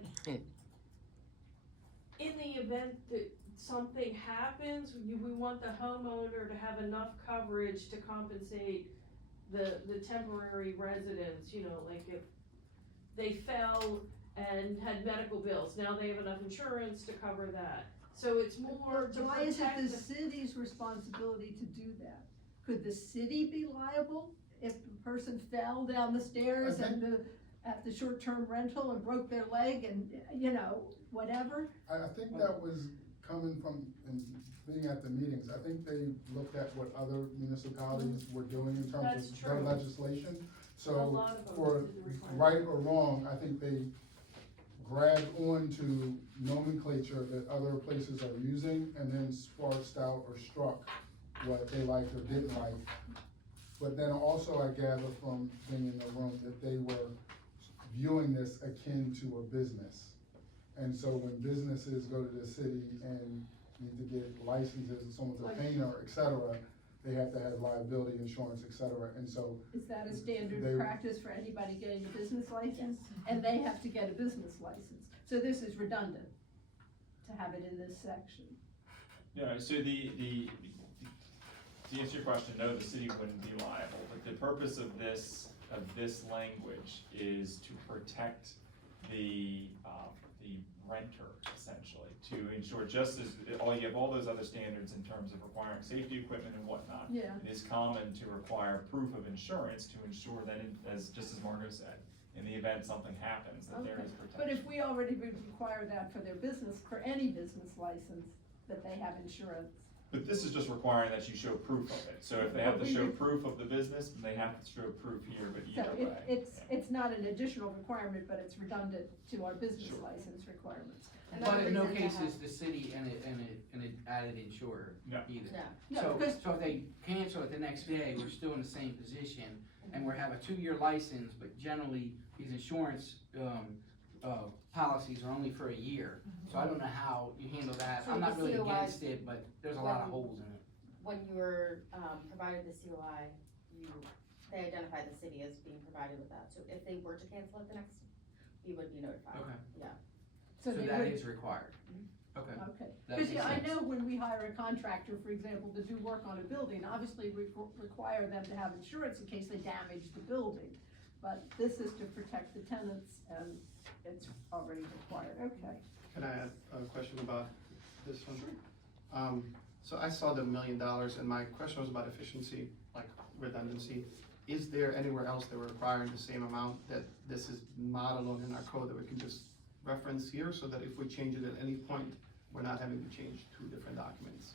in the event that something happens, we want the homeowner to have enough coverage to compensate the temporary residents, like if they fell and had medical bills, now they have enough insurance to cover that. So it's more to Why is it protect the city's responsibility to do that? Could the city be liable if the person fell down the stairs at the short-term rental and broke their leg and, whatever? I think that was coming from, and being at the meetings, I think they looked at what other municipalities were doing in terms That's of their true. legislation. A So, lot of them for did the requirement. right or wrong, I think they grabbed onto nomenclature that other places are using and then sparsed out or struck what they liked or didn't like. But then also I gather from being in the room that they were viewing this akin to a business. And so when businesses go to the city and need to get licenses, someone's a painter, et cetera, they have to have liability insurance, et cetera, and so. Is that a standard They- practice for anybody getting a business license? And they have to get a business license. So this is redundant to have it in this section. No, so to answer your question, no, the city wouldn't be liable, but the purpose of this language is to protect the renter, essentially, to ensure just as, you have all those other standards in terms of requiring safety equipment and whatnot. Yeah. It is common to require proof of insurance to ensure that, just as Margot said, in the event something happens, that there Okay. is protection. But if we already would require that for their business, for any business license, that they have insurance. But this is just requiring that you show proof of it, so if they have to show proof of the business, then they have to show proof here, but So either way. it's not an additional requirement, but it's redundant to our business license requirements. But in no case is the city an added insurer No. either. No, So, because- so if they cancel it the next day, we're still in the same position, and we have a 2-year license, but generally, these insurance, policies are only for a year. So I don't know how you handle that, So I'm not the really COIs against it, but there's a lot of holes in it. when you were, provided the COI, they identified the city as being provided with that, so if they were to cancel it the next, we would be notified. Okay. Yeah. So they that would- is required. Okay. Okay, That because makes I sense. know when we hire a contractor, for example, to do work on a building, obviously we require them to have insurance in case they damage the building. But this is to protect the tenants and it's already required, okay. Can I add a question about this one? So I saw the $1 million and my question was about efficiency, like redundancy. Is there anywhere else that we're requiring the same amount, that this is not alone in our code, that we can just reference here so that if we change it at any point, we're not having to change 2 different documents?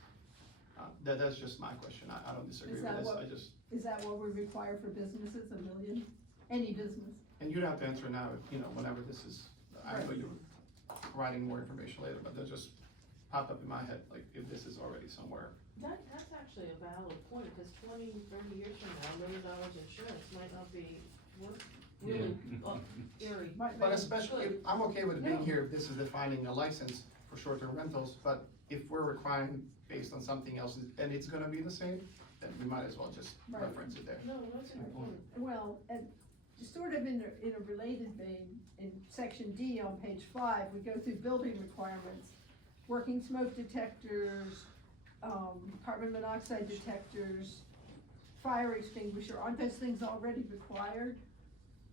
That's just my question. I don't disagree Is with that this. what- I just, Is that what we require for businesses, $1 million? Any business? and you'd have to answer now, whenever this is, I know Right. you're providing more information later, but that just popped up in my head, like if this is already somewhere. That's actually a valid point, because 20, 30 years from now, $1 million insurance might not be worth really, very. But especially, good. I'm okay with being No. here, if this is defining a license for short-term rentals, but if we're requiring based on something else, and it's gonna be the same, then we might as well just Right. reference it there. No, that's a good point. Well, and sort of in a related vein, in section D on page 5, we go through building requirements. Working smoke detectors, carbon monoxide detectors, fire extinguisher, aren't those things already required?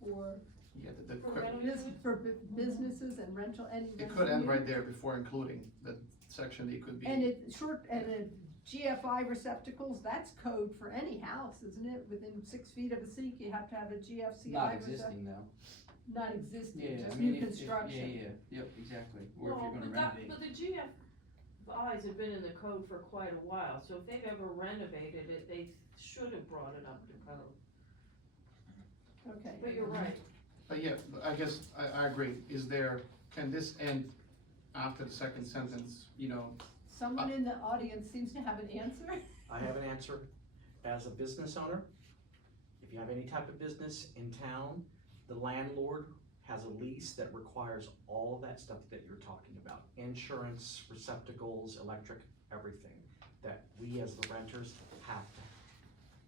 Or Yeah, For rental units? for businesses and rental, any rental it could end right units? there before including the section, it could be. And the GFI receptacles, that's code for any house, isn't it? Within 6 feet of a sink, you have to have a GFCI Not receptacle. existing though. Not existing, Yeah, I just mean, new if- construction. Yeah, yep, exactly, or if Well, you're gonna but that, renovate. but the GFIs have been in the code for quite a while, so if they've ever renovated it, they should have brought it up to code. Okay. But you're right. But yeah, I guess, I agree, can this end after the second sentence, Someone in the audience seems to have an answer. I have an answer. As a business owner, if you have any type of business in town, the landlord has a lease that requires all of that stuff that you're talking about. Insurance, receptacles, electric, everything, that we as the renters have to.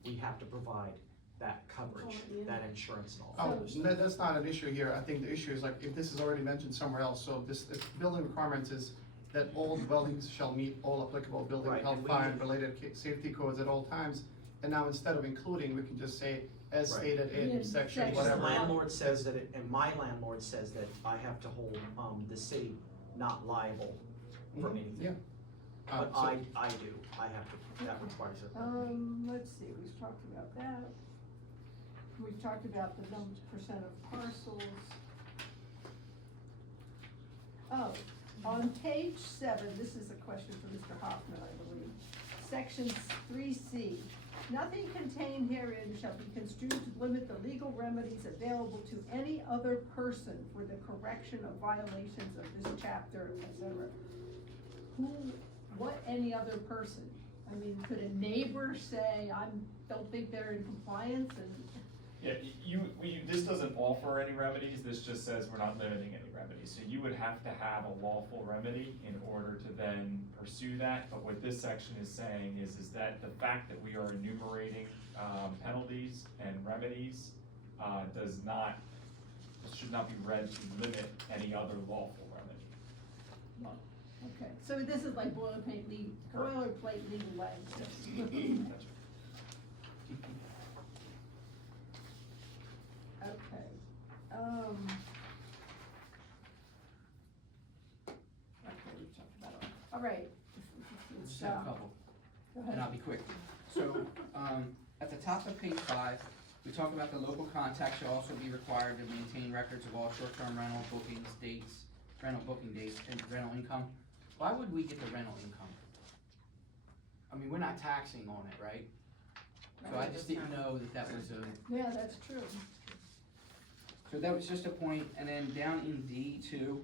We have to provide that coverage, that insurance and all that. Oh, that's not an issue here. I think the issue is like, if this is already mentioned somewhere else, so this building requirements is that all dwellings shall meet all applicable building Right, health, and we fire, need- and related safety codes at all times. And now instead of including, we can just say, as Right. stated in section Because the whatever. landlord says that, and my landlord says that I have to hold, the city not liable for anything. Yeah. But So- I do, I have to, that requires it. Let's see, we've talked about that. We've talked about the percent of parcels. Oh, on page 7, this is a question for Mr. Hoffman, I believe. Section 3C, nothing contained herein shall be construed to limit the legal remedies available to any other person for the correction of violations of this chapter, etc. What any other person? I mean, could a neighbor say, don't think they're in compliance and? Yeah, this doesn't offer any remedies, this just says we're not limiting any remedies. So you would have to have a lawful remedy in order to then pursue that. But what this section is saying is that the fact that we are enumerating penalties and remedies should not be read to limit any other lawful remedy. Okay, so this is like boilerplate legal language. That's Okay, okay, we talked about it. All right. Just have a couple, Go ahead. and I'll be quick. So, at the top of page 5, we talk about the local contact shall also be required to maintain records of all short-term rental bookings, dates, rental booking dates, and rental income. Why would we get the rental income? I mean, we're not taxing on it, right? So I just didn't know that was a. Yeah, that's true. So that was just a point, and then down in D2,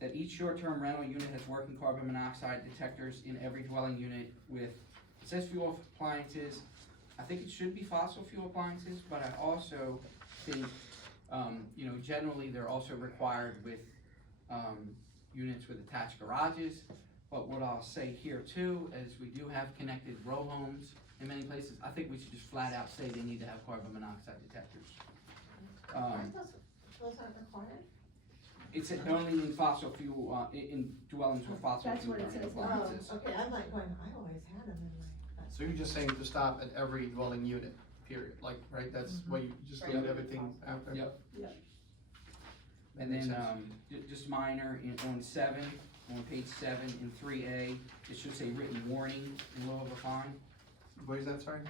that each short-term rental unit has working carbon monoxide detectors in every dwelling unit with, it says fuel appliances. I think it should be fossil fuel appliances, but I also think, generally they're also required with, units with attached garages. But what I'll say here too, is we do have connected row homes in many places. I think we should just flat out say they need to have carbon monoxide detectors. Aren't those aren't required? It's only in fossil fuel, in dwellings with fossil That's fuel what it burning says. appliances. Oh, okay, I'm like going, I always had them in my. So you're just saying to stop at every dwelling unit, period, like, right, that's why you just look at Yep. everything after? Yep. Yep. And Makes then, sense. just minor, on 7, on page 7 in 3A, it should say written warning in low of a fine. What is that, sorry?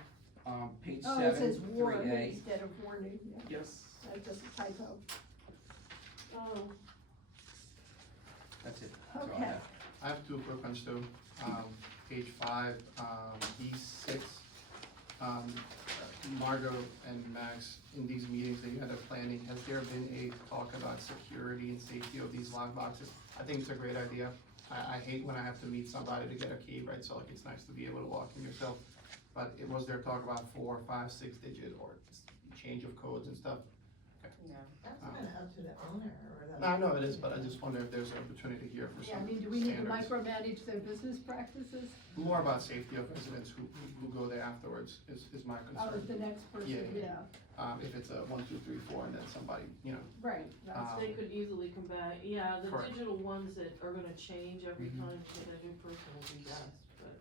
Page Oh, it says 7, warn 3A. instead of warning, yeah. Yes. That's just a typo. Oh, That's it. That's all I Okay. have. I have two quick ones too. Page 5, E6. Margot and Max, in these meetings that you had at planning, has there been a talk about security and safety of these lock boxes? I think it's a great idea. I hate when I have to meet somebody to get a key, right? So like, it's nice to be able to walk in yourself. But was there talk about 4, 5, 6 digit or change of codes and stuff? No. That's kind of up to the owner or the. I know it is, but I just wonder if there's an opportunity here for Yeah, I some mean, do we need to standards. micromanage their business practices? More about safety of residents who go there afterwards is my Oh, concern. the next person, yeah, If it's a 1, 2, 3, 4, and then somebody, right, that's, they could easily come back, yeah, the Correct. digital ones that are gonna change every Mhm. time to get a new person will be best, but.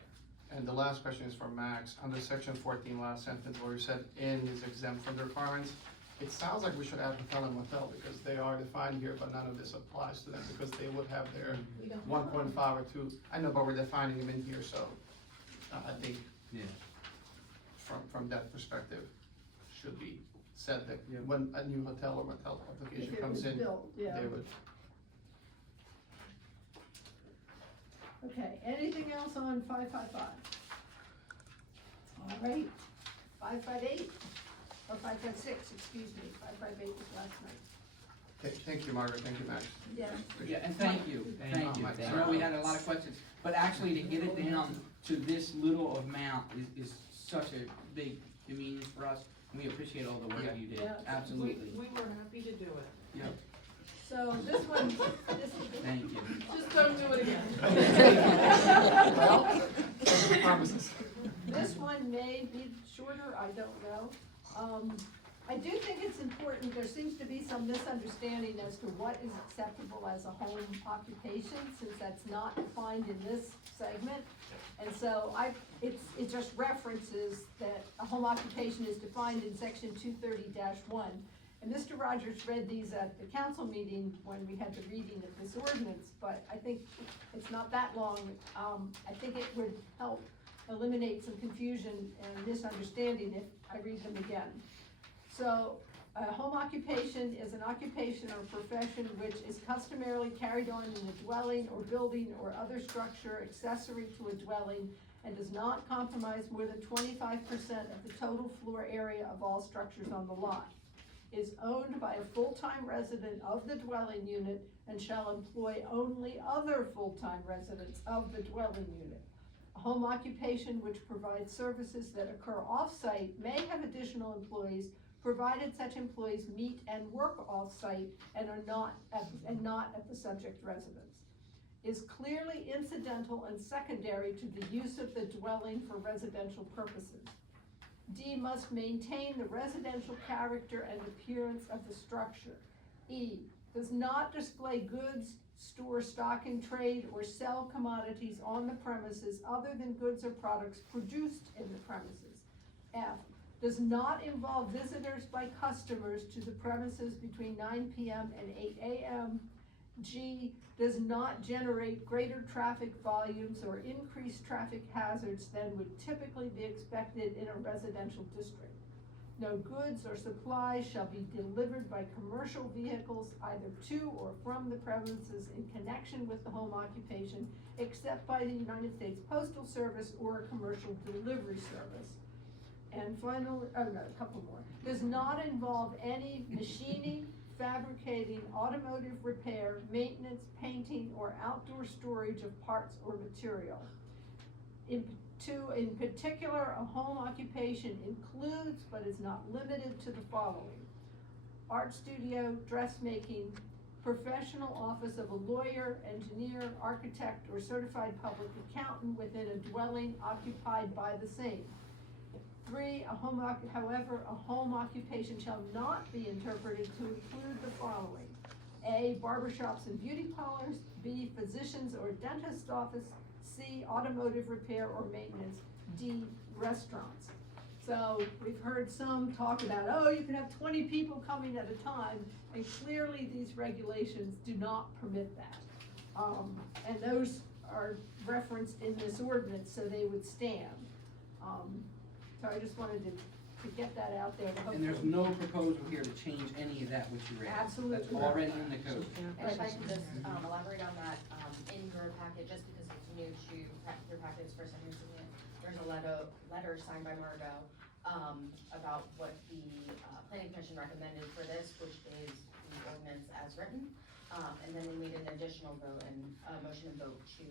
And the last question is for Max. Under section 14, last sentence where you said inn is exempt from the requirements, it sounds like we should add hotel and motel because they are defined here, but none of this applies to them because they would have their We don't have 1.5 or 2. I know, but we're defining them in here, so I think Yeah. from that perspective, should be said that Yeah. when a new hotel or motel if application it comes was in, built, yeah. they would. Okay, anything else on 555? All right, 558, or 556, excuse me, 558 was last night. Okay, thank you, Margaret, thank you, Max. Yeah. Yeah, and thank you, thank you. Mike. I know we had a lot of questions, but actually to get it down to this little amount is such a big convenience for us. And we appreciate all the work you did, Yeah. absolutely. We were happy to do it. Yep, So this one, thank you. Just don't do it again. Well, those are promises. This one may be shorter, I don't know. I do think it's important, there seems to be some misunderstanding as to what is acceptable as a home occupation, since that's not defined in this segment. And so it just references that a home occupation is defined in section 230-1. And Mr. Rogers read these at the council meeting when we had the reading of this ordinance, but I think it's not that long. I think it would help eliminate some confusion and misunderstanding if I read them again. So, a home occupation is an occupation or profession which is customarily carried on in a dwelling or building or other structure accessory to a dwelling and does not compromise more than 25% of the total floor area of all structures on the lot. Is owned by a full-time resident of the dwelling unit and shall employ only other full-time residents of the dwelling unit. A home occupation which provides services that occur off-site may have additional employees, provided such employees meet and work off-site and are not at the subject residence. Is clearly incidental and secondary to the use of the dwelling for residential purposes. D, must maintain the residential character and appearance of the structure. E, does not display goods, store stock in trade, or sell commodities on the premises other than goods or products produced in the premises. F, does not involve visitors by customers to the premises between 9 p.m. and 8 a.m. G, does not generate greater traffic volumes or increased traffic hazards than would typically be expected in a residential district. No goods or supplies shall be delivered by commercial vehicles either to or from the premises in connection with the home occupation, except by the United States Postal Service or a commercial delivery service. And finally, a couple more. Does not involve any machining, fabricating, automotive repair, maintenance, painting, or outdoor storage of parts or material. In particular, a home occupation includes, but is not limited to the following: art studio, dressmaking, professional office of a lawyer, engineer, architect, or certified public accountant within a dwelling occupied by the same. 3, however, a home occupation shall not be interpreted to include the following: A, barbershops and beauty parlors; B, physicians or dentist office; C, automotive repair or maintenance; D, restaurants. So we've heard some talk about, oh, you can have 20 people coming at a time, and clearly these regulations do not permit that. And those are referenced in this ordinance, so they would stand. So I just wanted to get that out there to hopefully. And there's no proposal here to change any of that which you read. Absolutely. That's already in the code. And if I can just, elaborate on that, in your packet, just because it's new to your packets for some reason, there's a letter signed by Margot, about what the, planning commission recommended for this, which is the ordinance as written. And then we made an additional vote and, motion and vote to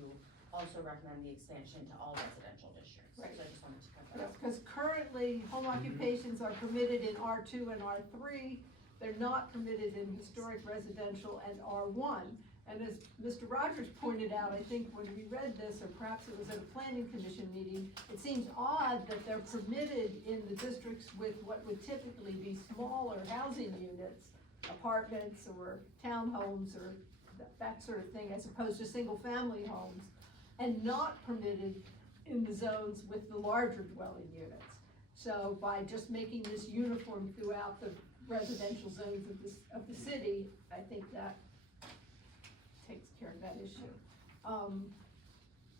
also recommend the expansion to all residential districts. Right. So I just wanted to cover that. Because currently, home occupations are permitted in R2 and R3, they're not permitted in historic residential and R1. And as Mr. Rogers pointed out, I think when we read this, or perhaps it was at a planning commission meeting, it seems odd that they're permitted in the districts with what would typically be smaller housing units, apartments or townhomes or that sort of thing, as opposed to single-family homes, and not permitted in the zones with the larger dwelling units. So by just making this uniform throughout the residential zones of the city, I think that takes care of that issue.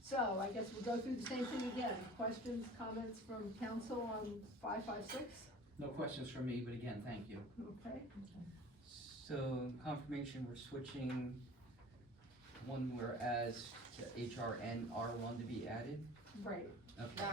So I guess we'll go through the same thing again. Questions, comments from council on 556? No questions from me, but again, thank you. Okay. So confirmation, we're switching one whereas to HR and R1 to be added? Right. Okay.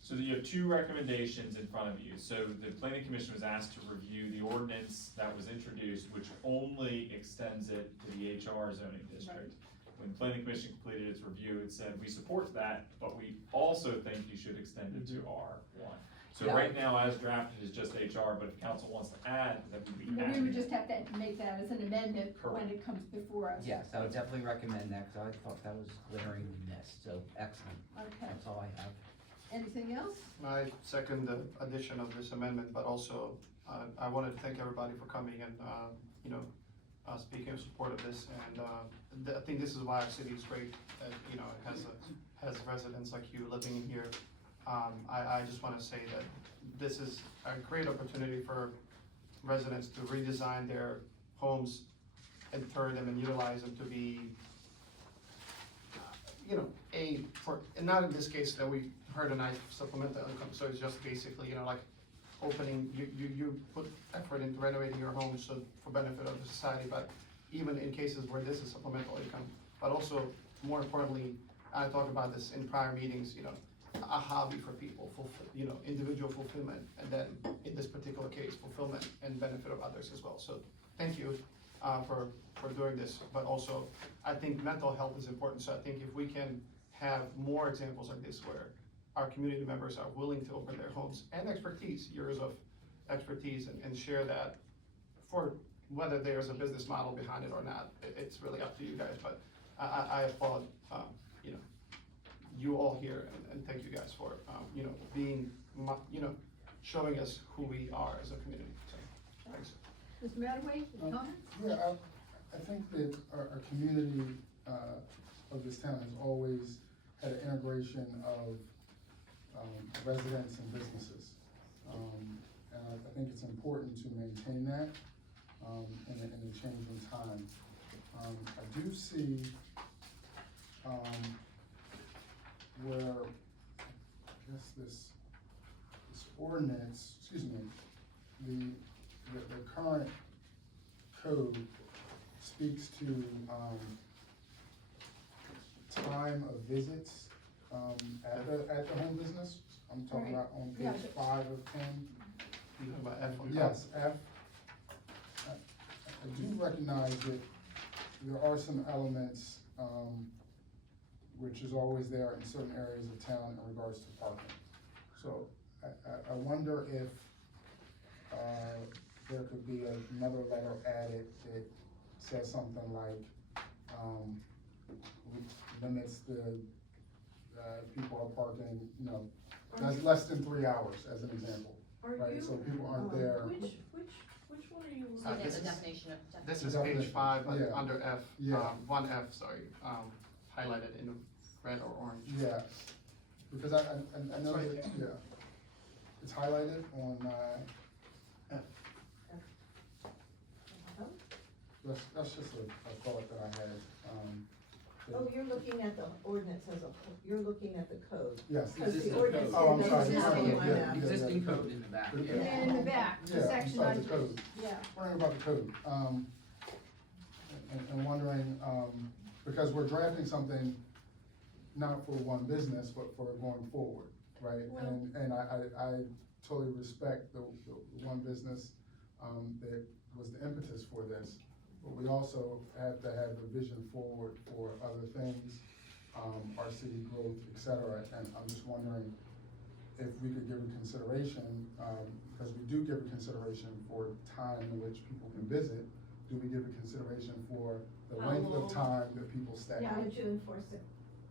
So you have two recommendations in front of you. So the planning commission was asked to review the ordinance that was introduced, which only extends it to the HR zoning district. When planning commission completed its review, it said, we support that, but we also think you should extend it to R1. So Yeah. right now, as drafted, is just HR, but if council wants to add, then we We add. would just have to make that as an amendment when Correct. it comes before us. Yes, I would definitely recommend that, because I thought that was glaringly missed, so excellent. Okay. That's all I have. Anything else? I second the addition of this amendment, but also, I wanted to thank everybody for coming and, speaking in support of this, and, I think this is why our city is great, it has residents like you living in here. I just wanna say that this is a great opportunity for residents to redesign their homes and turn them and utilize them to be, and not in this case that we heard a nice supplemental income, so it's just basically, like opening, you put effort into renovating your home so for benefit of the society, but even in cases where this is supplemental income, but also more importantly, I talked about this in prior meetings, a hobby for people, individual fulfillment, and then in this particular case, fulfillment and benefit of others as well. So thank you for doing this, but also I think mental health is important. So I think if we can have more examples like this where our community members are willing to open their homes and expertise, years of expertise, and share that for whether there's a business model behind it or not, it's really up to you guys. But I applaud you all here, and thank you guys for being showing us who we are as a community. So thanks. Mr. Mataway, comments? Yeah, I think that our community of this town has always had an integration of residents and businesses. And I think it's important to maintain that in the changing time. I do see where, I guess this ordinance, the current code speaks to time of visits at the home business. I'm talking about on Yeah. page 5 of 10. You talking about F on top? Yes, F. I do recognize that there are some elements, which is always there in certain areas of town in regards to parking. So I wonder if there could be another letter added that says something like, limits the, people are parking, you know, that's less than 3 hours, as an example, Are right? you, So people aren't there. which one are you looking This at? is the definition of. This is Definition, page 5, but yeah. under F, Yeah. 1F, sorry, highlighted in red or orange. Yeah, because I know that, yeah, it's highlighted on, F. that's just a thought that I had, Oh, you're looking at the ordinance as a, you're looking at the code. yes. Because the Existing ordinance code. Oh, I'm is sorry, existing yeah, one yeah, now. yeah. Existing code in the back, yeah. And in the back, the Yeah, I'm section sorry, on, the code. yeah. Wondering about the code, and wondering, because we're drafting something not for one business, but for going forward, right? And I totally respect the one business, that was the impetus for this, but we also have to have a vision forward for other things, our city growth, et cetera, and I'm just wondering if we could give a consideration, because we do give a consideration for time in which people can visit, do we give a consideration for the How length long? of time that people stay? How would you enforce it?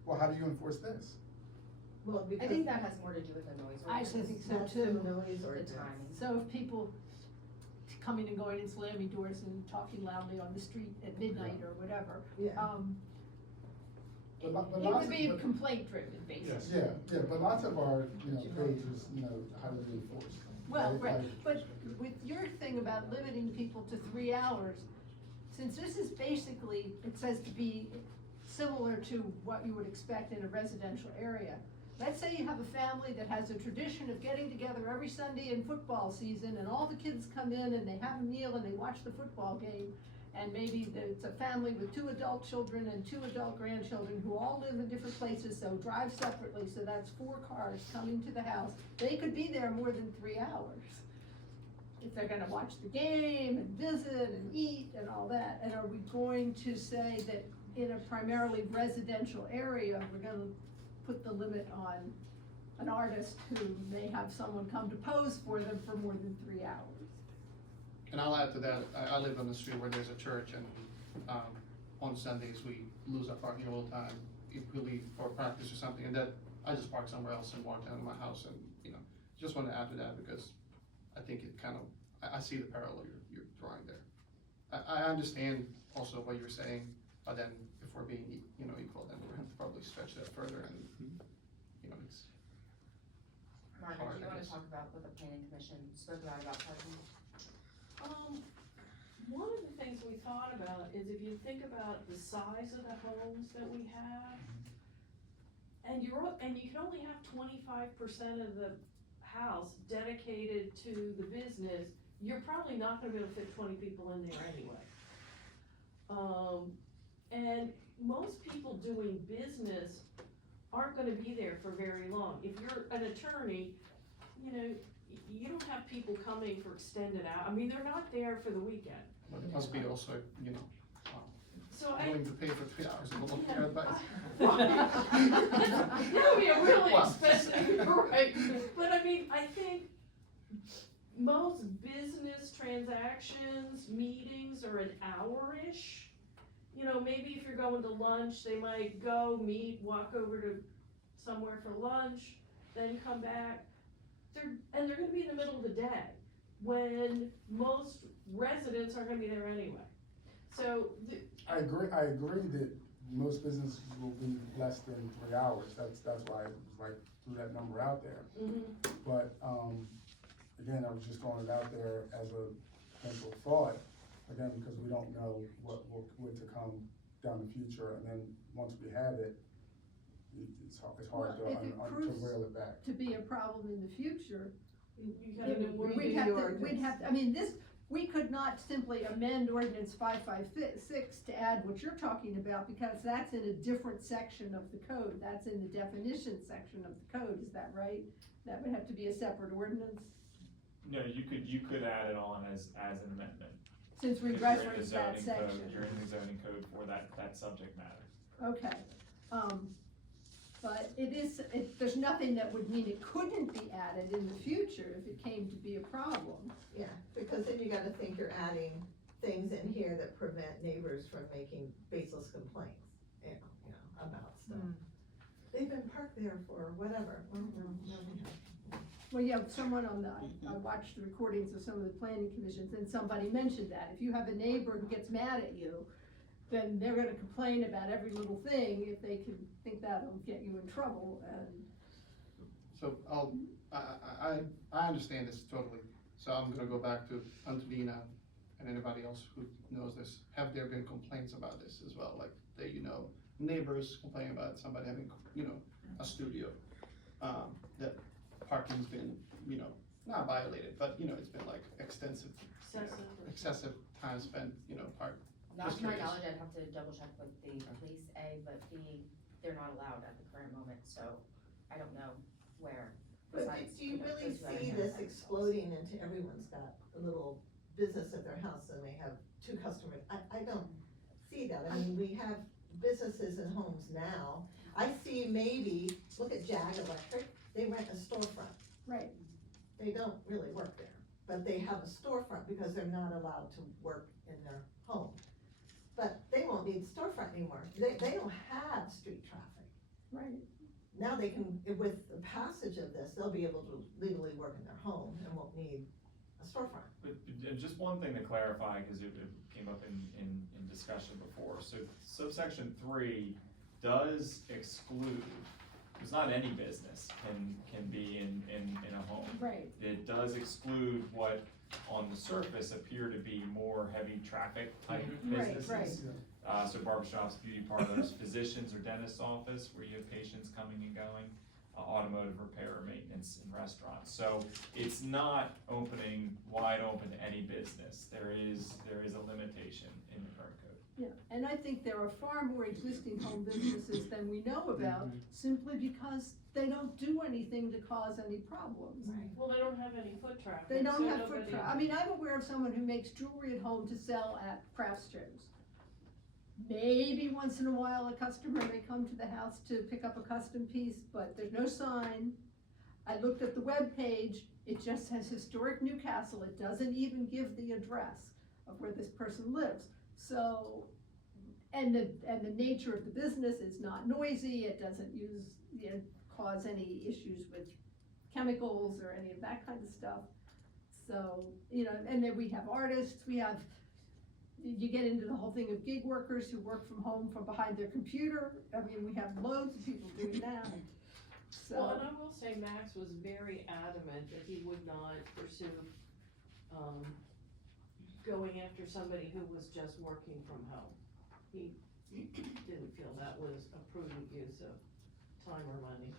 Well, how do you enforce this? Well, I because think that has more to do with the noise I ordinance. think so that's too. the noise The ordinance. timing. So if people coming and going and slamming doors and talking loudly on the street at midnight or whatever, Yeah. But lo- but it lots would of- be but- complaint driven, basically. Yeah, but lots of our, codes is, how do we enforce? Well, right, Like- but with your thing about limiting people to 3 hours, since this is basically, it says to be similar to what you would expect in a residential area. Let's say you have a family that has a tradition of getting together every Sunday in football season, and all the kids come in and they have a meal and they watch the football game. And maybe it's a family with 2 adult children and 2 adult grandchildren who all live in different places, so drive separately, so that's 4 cars coming to the house. They could be there more than 3 hours. If they're gonna watch the game and visit and eat and all that, and are we going to say that in a primarily residential area, we're gonna put the limit on an artist who may have someone come to pose for them for more than 3 hours? And I'll add to that, I live on the street where there's a church, and, on Sundays, we lose our parking all the time. If we leave for practice or something, and that, I just park somewhere else and walk down to my house, and, just wanna add to that, because I think it kind of, I see the parallel you're drawing there. I understand also what you're saying, but then if we're being, equal, then we're gonna have to probably stretch that further, and, it's. Margaret, hard, do you I wanna guess. talk about what the planning commission spoke about parking? One of the things we thought about is if you think about the size of the homes that we have, and you can only have 25% of the house dedicated to the business, you're probably not gonna be able to fit 20 people in there anyway. And most people doing business aren't gonna be there for very long. If you're an attorney, you don't have people coming for extended hours. I mean, they're not there for the weekend. But it must be also, So willing to pay for 3 hours and look at your advice. That would be a really Well. expensive, right? But I mean, I think most business transactions, meetings are an hour-ish. Maybe if you're going to lunch, they might go, meet, walk over to somewhere for lunch, then come back. They're gonna be in the middle of the day, when most residents aren't gonna be there anyway. So, I agree that most businesses will be less than 3 hours, that's why I was threw that number out there. But, again, I was just throwing it out there as a potential thought, again, because we don't know what to come down the future, and then once we have it, it's hard Well, to if it to proves reel it back. to be a problem in the future, you gotta do more. we could not simply amend ordinance 556 to add what you're talking about, because that's in a different section of the code, that's in the definition section of the code, is that right? That would have to be a separate ordinance, No, you could add it on as an amendment. since we Because you're in the referenced that zoning code- section. You're in the zoning code for that subject matter. Okay, but there's nothing that would mean it couldn't be added in the future if it came to be a problem. Yeah, because then you gotta think you're adding things in here that prevent neighbors from making baseless complaints, about stuff. They've been parked there for whatever. Well, yeah, someone on the, I watched the recordings of some of the planning commissions, and somebody mentioned that, if you have a neighbor who gets mad at you, then they're gonna complain about every little thing, if they can think that'll get you in trouble, and. So I understand this totally, so I'm gonna go back to Antonina and anybody else who knows this. Have there been complaints about this as well, like, that, neighbors complaining about somebody having, a studio, that parking's been, not violated, but, it's been like extensive, excessive time spent, parked. Not Just to my curious. knowledge, I'd have to double check with the police, A, but B, they're not allowed at the current moment, so I don't know where. But besides, do you really those who have see had this themselves. exploding into everyone's got a little business at their house and they have 2 customers? I don't see that. I mean, we have businesses and homes now. I see maybe, look at Jag Electric, they rent a storefront. Right. They don't really work there, but they have a storefront because they're not allowed to work in their home. But they won't need storefront anymore. They don't have street traffic. Right. Now they can, with the passage of this, they'll be able to legally work in their home and won't need a storefront. But just one thing to clarify, cause it came up in discussion before, so subsection 3 does exclude, it's not any business can be in a home. Right. It does exclude what on the surface appear to be more heavy traffic type Right, businesses. So barbershops, beauty parlors, physicians or dentist's office where you have patients coming and going, automotive repair, maintenance, and restaurants. So it's not opening wide open to any business. There is a limitation in the current code. Yeah, and I think there are far more existing home businesses than we know about, simply because they don't do anything to cause any problems. Well, they don't have any foot traffic. They don't so have foot nobody- traffic. I mean, I'm aware of someone who makes jewelry at home to sell at craft shows. Maybe once in a while, a customer may come to the house to pick up a custom piece, but there's no sign. I looked at the webpage, it just says historic Newcastle, it doesn't even give the address of where this person lives. So, and the nature of the business is not noisy, it doesn't cause any issues with chemicals or any of that kind of stuff. So, and then we have artists, you get into the whole thing of gig workers who work from home from behind their computer. I mean, we have loads of people doing that. Well, So, and I will say Max was very adamant that he would not pursue, going after somebody who was just working from home. He didn't feel that was a prudent use of time or money.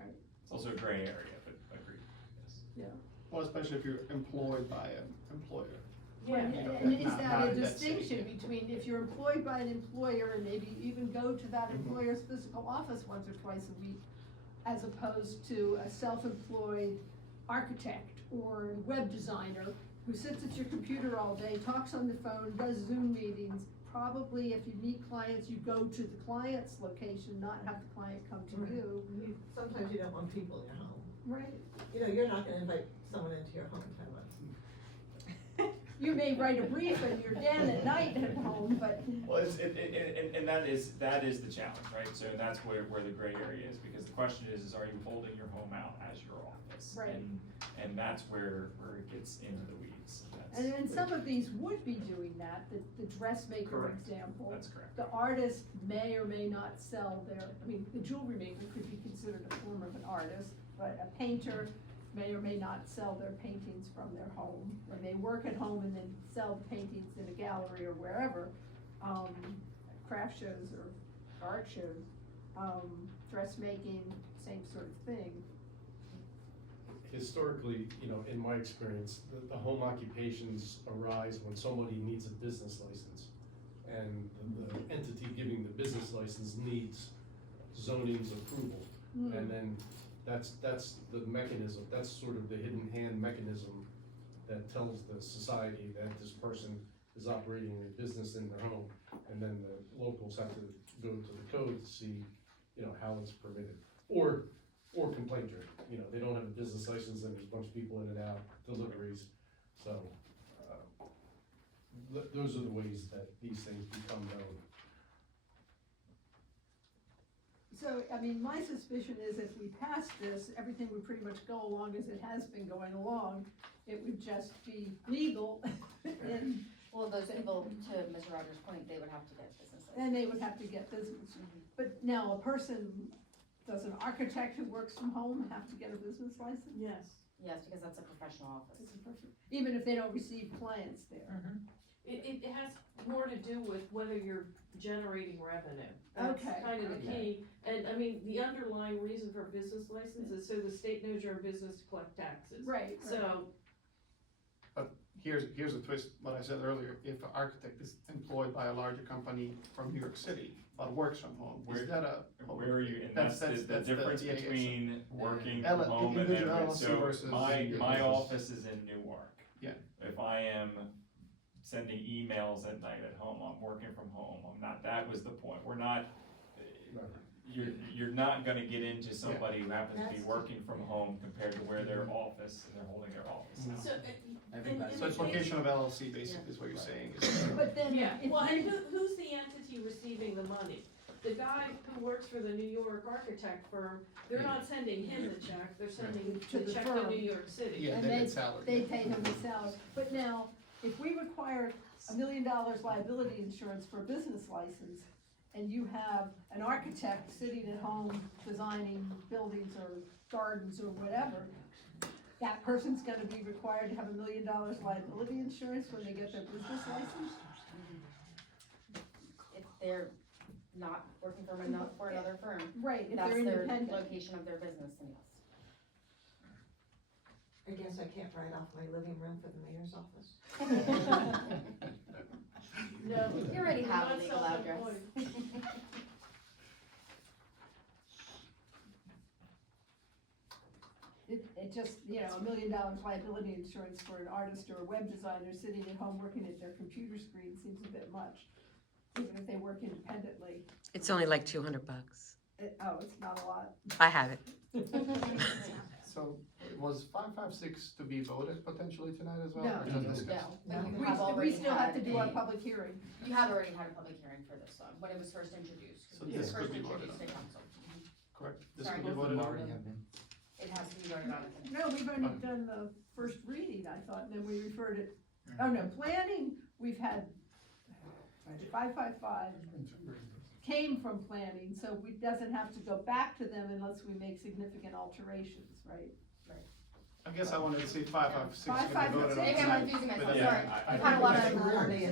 It's also a gray area, but agreed, yes. yeah. Well, especially if you're employed by an employer. Right, You know, and is not that a in that city. distinction between if you're employed by an employer and maybe even go to that employer's physical office once or twice a week, as opposed to a self-employed architect or web designer who sits at your computer all day, talks on the phone, does Zoom meetings? Probably if you meet clients, you go to the client's location, not have the client come to you. Sometimes you don't want people in your home. Right. You're not gonna invite someone into your home, Tyler. You may write a brief in your den at night at home, but. Well, and that is the challenge, right? So that's where the gray area is, because the question is are you holding your home out as your office? Right. And that's where it gets into the weeds. And then some of these would be doing that, the dressmaker Correct. example. That's correct. The artist may or may not sell the jewelry maker could be considered a form of an artist, but a painter may or may not sell their paintings from their home, or may work at home and then sell the paintings in a gallery or wherever, craft shows or art shows, dressmaking, same sort of thing. Historically, in my experience, the home occupations arise when somebody needs a business license. And the entity giving the business license needs zoning's approval. And then that's the mechanism, that's sort of the hidden hand mechanism that tells the society that this person is operating a business in their home. And then the locals have to go to the code to see, how it's permitted. Or complainter, they don't have a business license and there's a bunch of people in and out, deliveries. So, those are the ways that these things become known. So, I mean, my suspicion is if we pass this, everything would pretty much go along as it has been going along. It would just be legal and. Well, those people, to Mr. Rogers' point, they would have to get business license. And they would have to get business. But now a person, does an architect who works from home have to get a business license? Yes. Yes, because that's a professional office. Even if they don't receive clients there? It has more to do with whether you're generating revenue. That's Okay, kind of the okay. key. And I mean, the underlying reason for a business license is so the state knows you're a business to collect taxes. Right. So, Here's a twist, what I said earlier, if an architect is employed by a larger company from New York City, but works from home, is that a? Where are you, and that's the difference yeah, it's a- between working L- from home and individual then, LLC so versus my business. office is in Newark. Yeah. If I am sending emails at night at home, I'm working from home, I'm not, that was the point, we're not, you're not gonna get into somebody who happens to be working from home compared to where their office, they're holding their office now. so, So it's location of LLC basically is what you're saying. But then. yeah, if well, they- and who's the entity receiving the money? The guy who works for the New York architect firm, they're not sending him the check, they're sending To the the check to firm. New York City. Yeah, And they they- get salary. They pay him the salary. But now, if we require $1 million liability insurance for a business license, and you have an architect sitting at home designing buildings or gardens or whatever, that person's gonna be required to have $1 million liability insurance when they get their business license? If they're not working for another firm. Right, if That's they're their independent. location of their business, then yes. I guess I can't write off my living room for the mayor's office. No. You already you're have a not legal address. self-employed. It just, you know, $1 million liability insurance for an artist or a web designer sitting at home working at their computer screen seems a bit much, even if they work independently. It's only like $200. Oh, it's not a lot. I have it. So was 556 to be voted potentially tonight as well? No, or just discussed? No, but you We have already still have to had do our a- public hearing. You have already had a public hearing for this one, when it was first introduced. So It was this first could be voted introduced on. to council. Correct, this Sorry. could be voted on. It has to be voted on. No, we've only done the first reading, I thought, and then we referred it, oh no, planning, we've had 555 came from planning, so it doesn't have to go back to them unless we make significant alterations, right? I guess I wanted to see 556 could be 556. voted on Maybe I'm tonight. confusing myself, but- sorry. I I've had a lot of.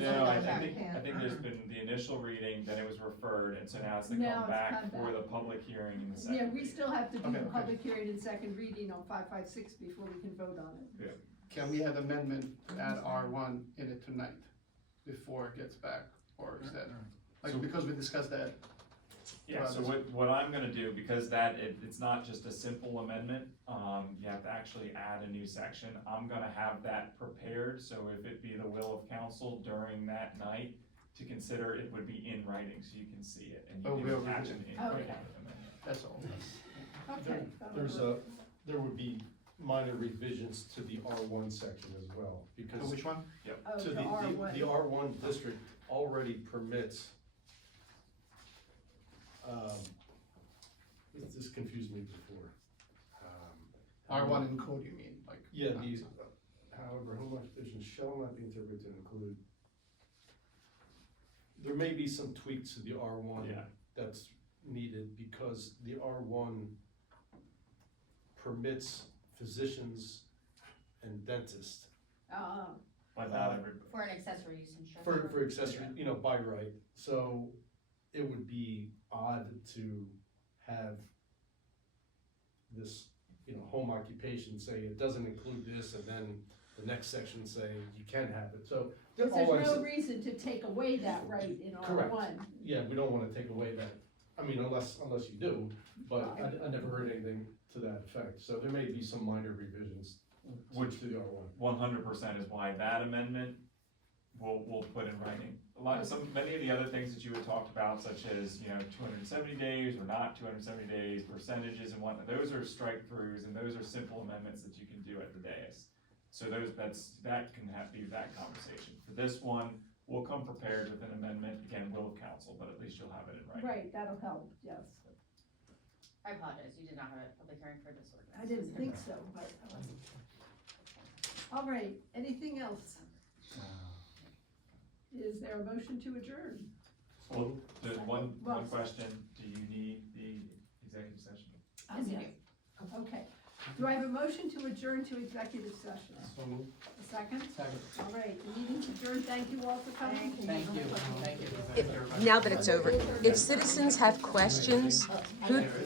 No, I think there's been the initial reading, then it was referred, and so now it's to Now come it's back come for back. the public hearing in the second. Yeah, we reading. still have to do Okay, the okay. public hearing and second reading on 556 before we can vote on it. Can we add amendment to add R1 in it tonight before it gets back, or is that, like, because we discussed that? Yeah, so what I'm gonna do, because it's not just a simple amendment, you have to actually add a new section. I'm gonna have that prepared, so if it be the will of council during that night to consider, it would be in writing, so you can see it, and Oh, you we'll can attach read an it. in Okay. writing amendment. That's all. Okay. There would be minor revisions to the R1 section as well, because. To which one? Oh, To the the R1. R1 district already permits, this confused me before. R1 in code, you mean, like? Yeah, these, however, home occupation shall not be interpreted to include. There may be some tweaks to the R1 Yeah. that's needed, because the R1 permits physicians and dentists But not everybody. For an accessory use instruction. for accessory, you know, by right. So it would be odd to have this, you know, home occupation say it doesn't include this, and then the next section say you can have it, so. Because all I'm there's no sa- reason to take away that right in Correct. R1. Yeah, we don't wanna take away that, I mean, unless you do, but I never heard anything to that effect, so there may be some minor revisions Which to the R1. 100% is why that amendment we'll put in writing. Many of the other things that you had talked about, such as, 270 days or not 270 days, percentages and whatnot, those are strike throughs and those are simple amendments that you can do at the dais. So that can be that conversation. For this one, we'll come prepared with an amendment, again, will of council, but at least you'll have it in writing. Right, that'll help, yes. I apologize, you did not have a public hearing for this ordinance. I didn't think so, but. All right, anything else? Is there a motion to adjourn? Well, there's one Well- question, do you need the executive session? Yes, you do. Okay. Do I have a motion to adjourn to executive session? So moved. A second? Second. All right, the meeting's adjourned. Thank you all for coming. Thank you. Now that it's over, if citizens have questions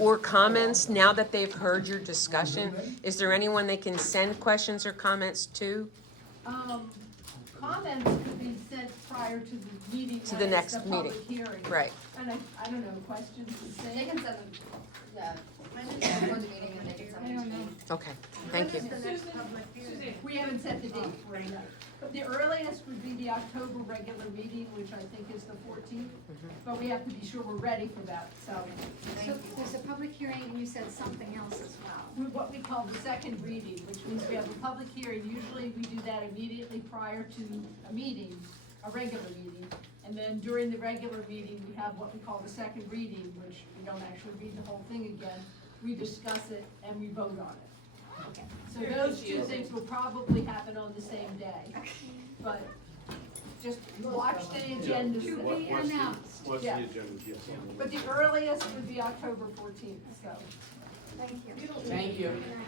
or comments, now that they've heard your discussion, is there anyone they can send questions or comments to? Comments could be sent prior to the meeting. To the when next it's the public meeting. hearing. Right. And I don't know, questions to say? They can send them, yeah, before the meeting, and they can send them to me. Okay, thank you. When is the next public hearing? We haven't set the date for it. But the earliest would be the October regular meeting, which I think is the 14th. But we have to be sure we're ready for that, so. So there's a public hearing and you said something else as well. What we call the second reading, which means we have a public hearing. Usually we do that immediately prior to a meeting, a regular meeting. And then during the regular meeting, we have what we call the second reading, which we don't actually read the whole thing again. We discuss it and we vote on it. So those two things will probably happen on the same day. But just watch the agenda. To be announced. What's the Yeah. agenda? Yes. But the earliest would be October 14th, so. Thank you. Thank you. Good night.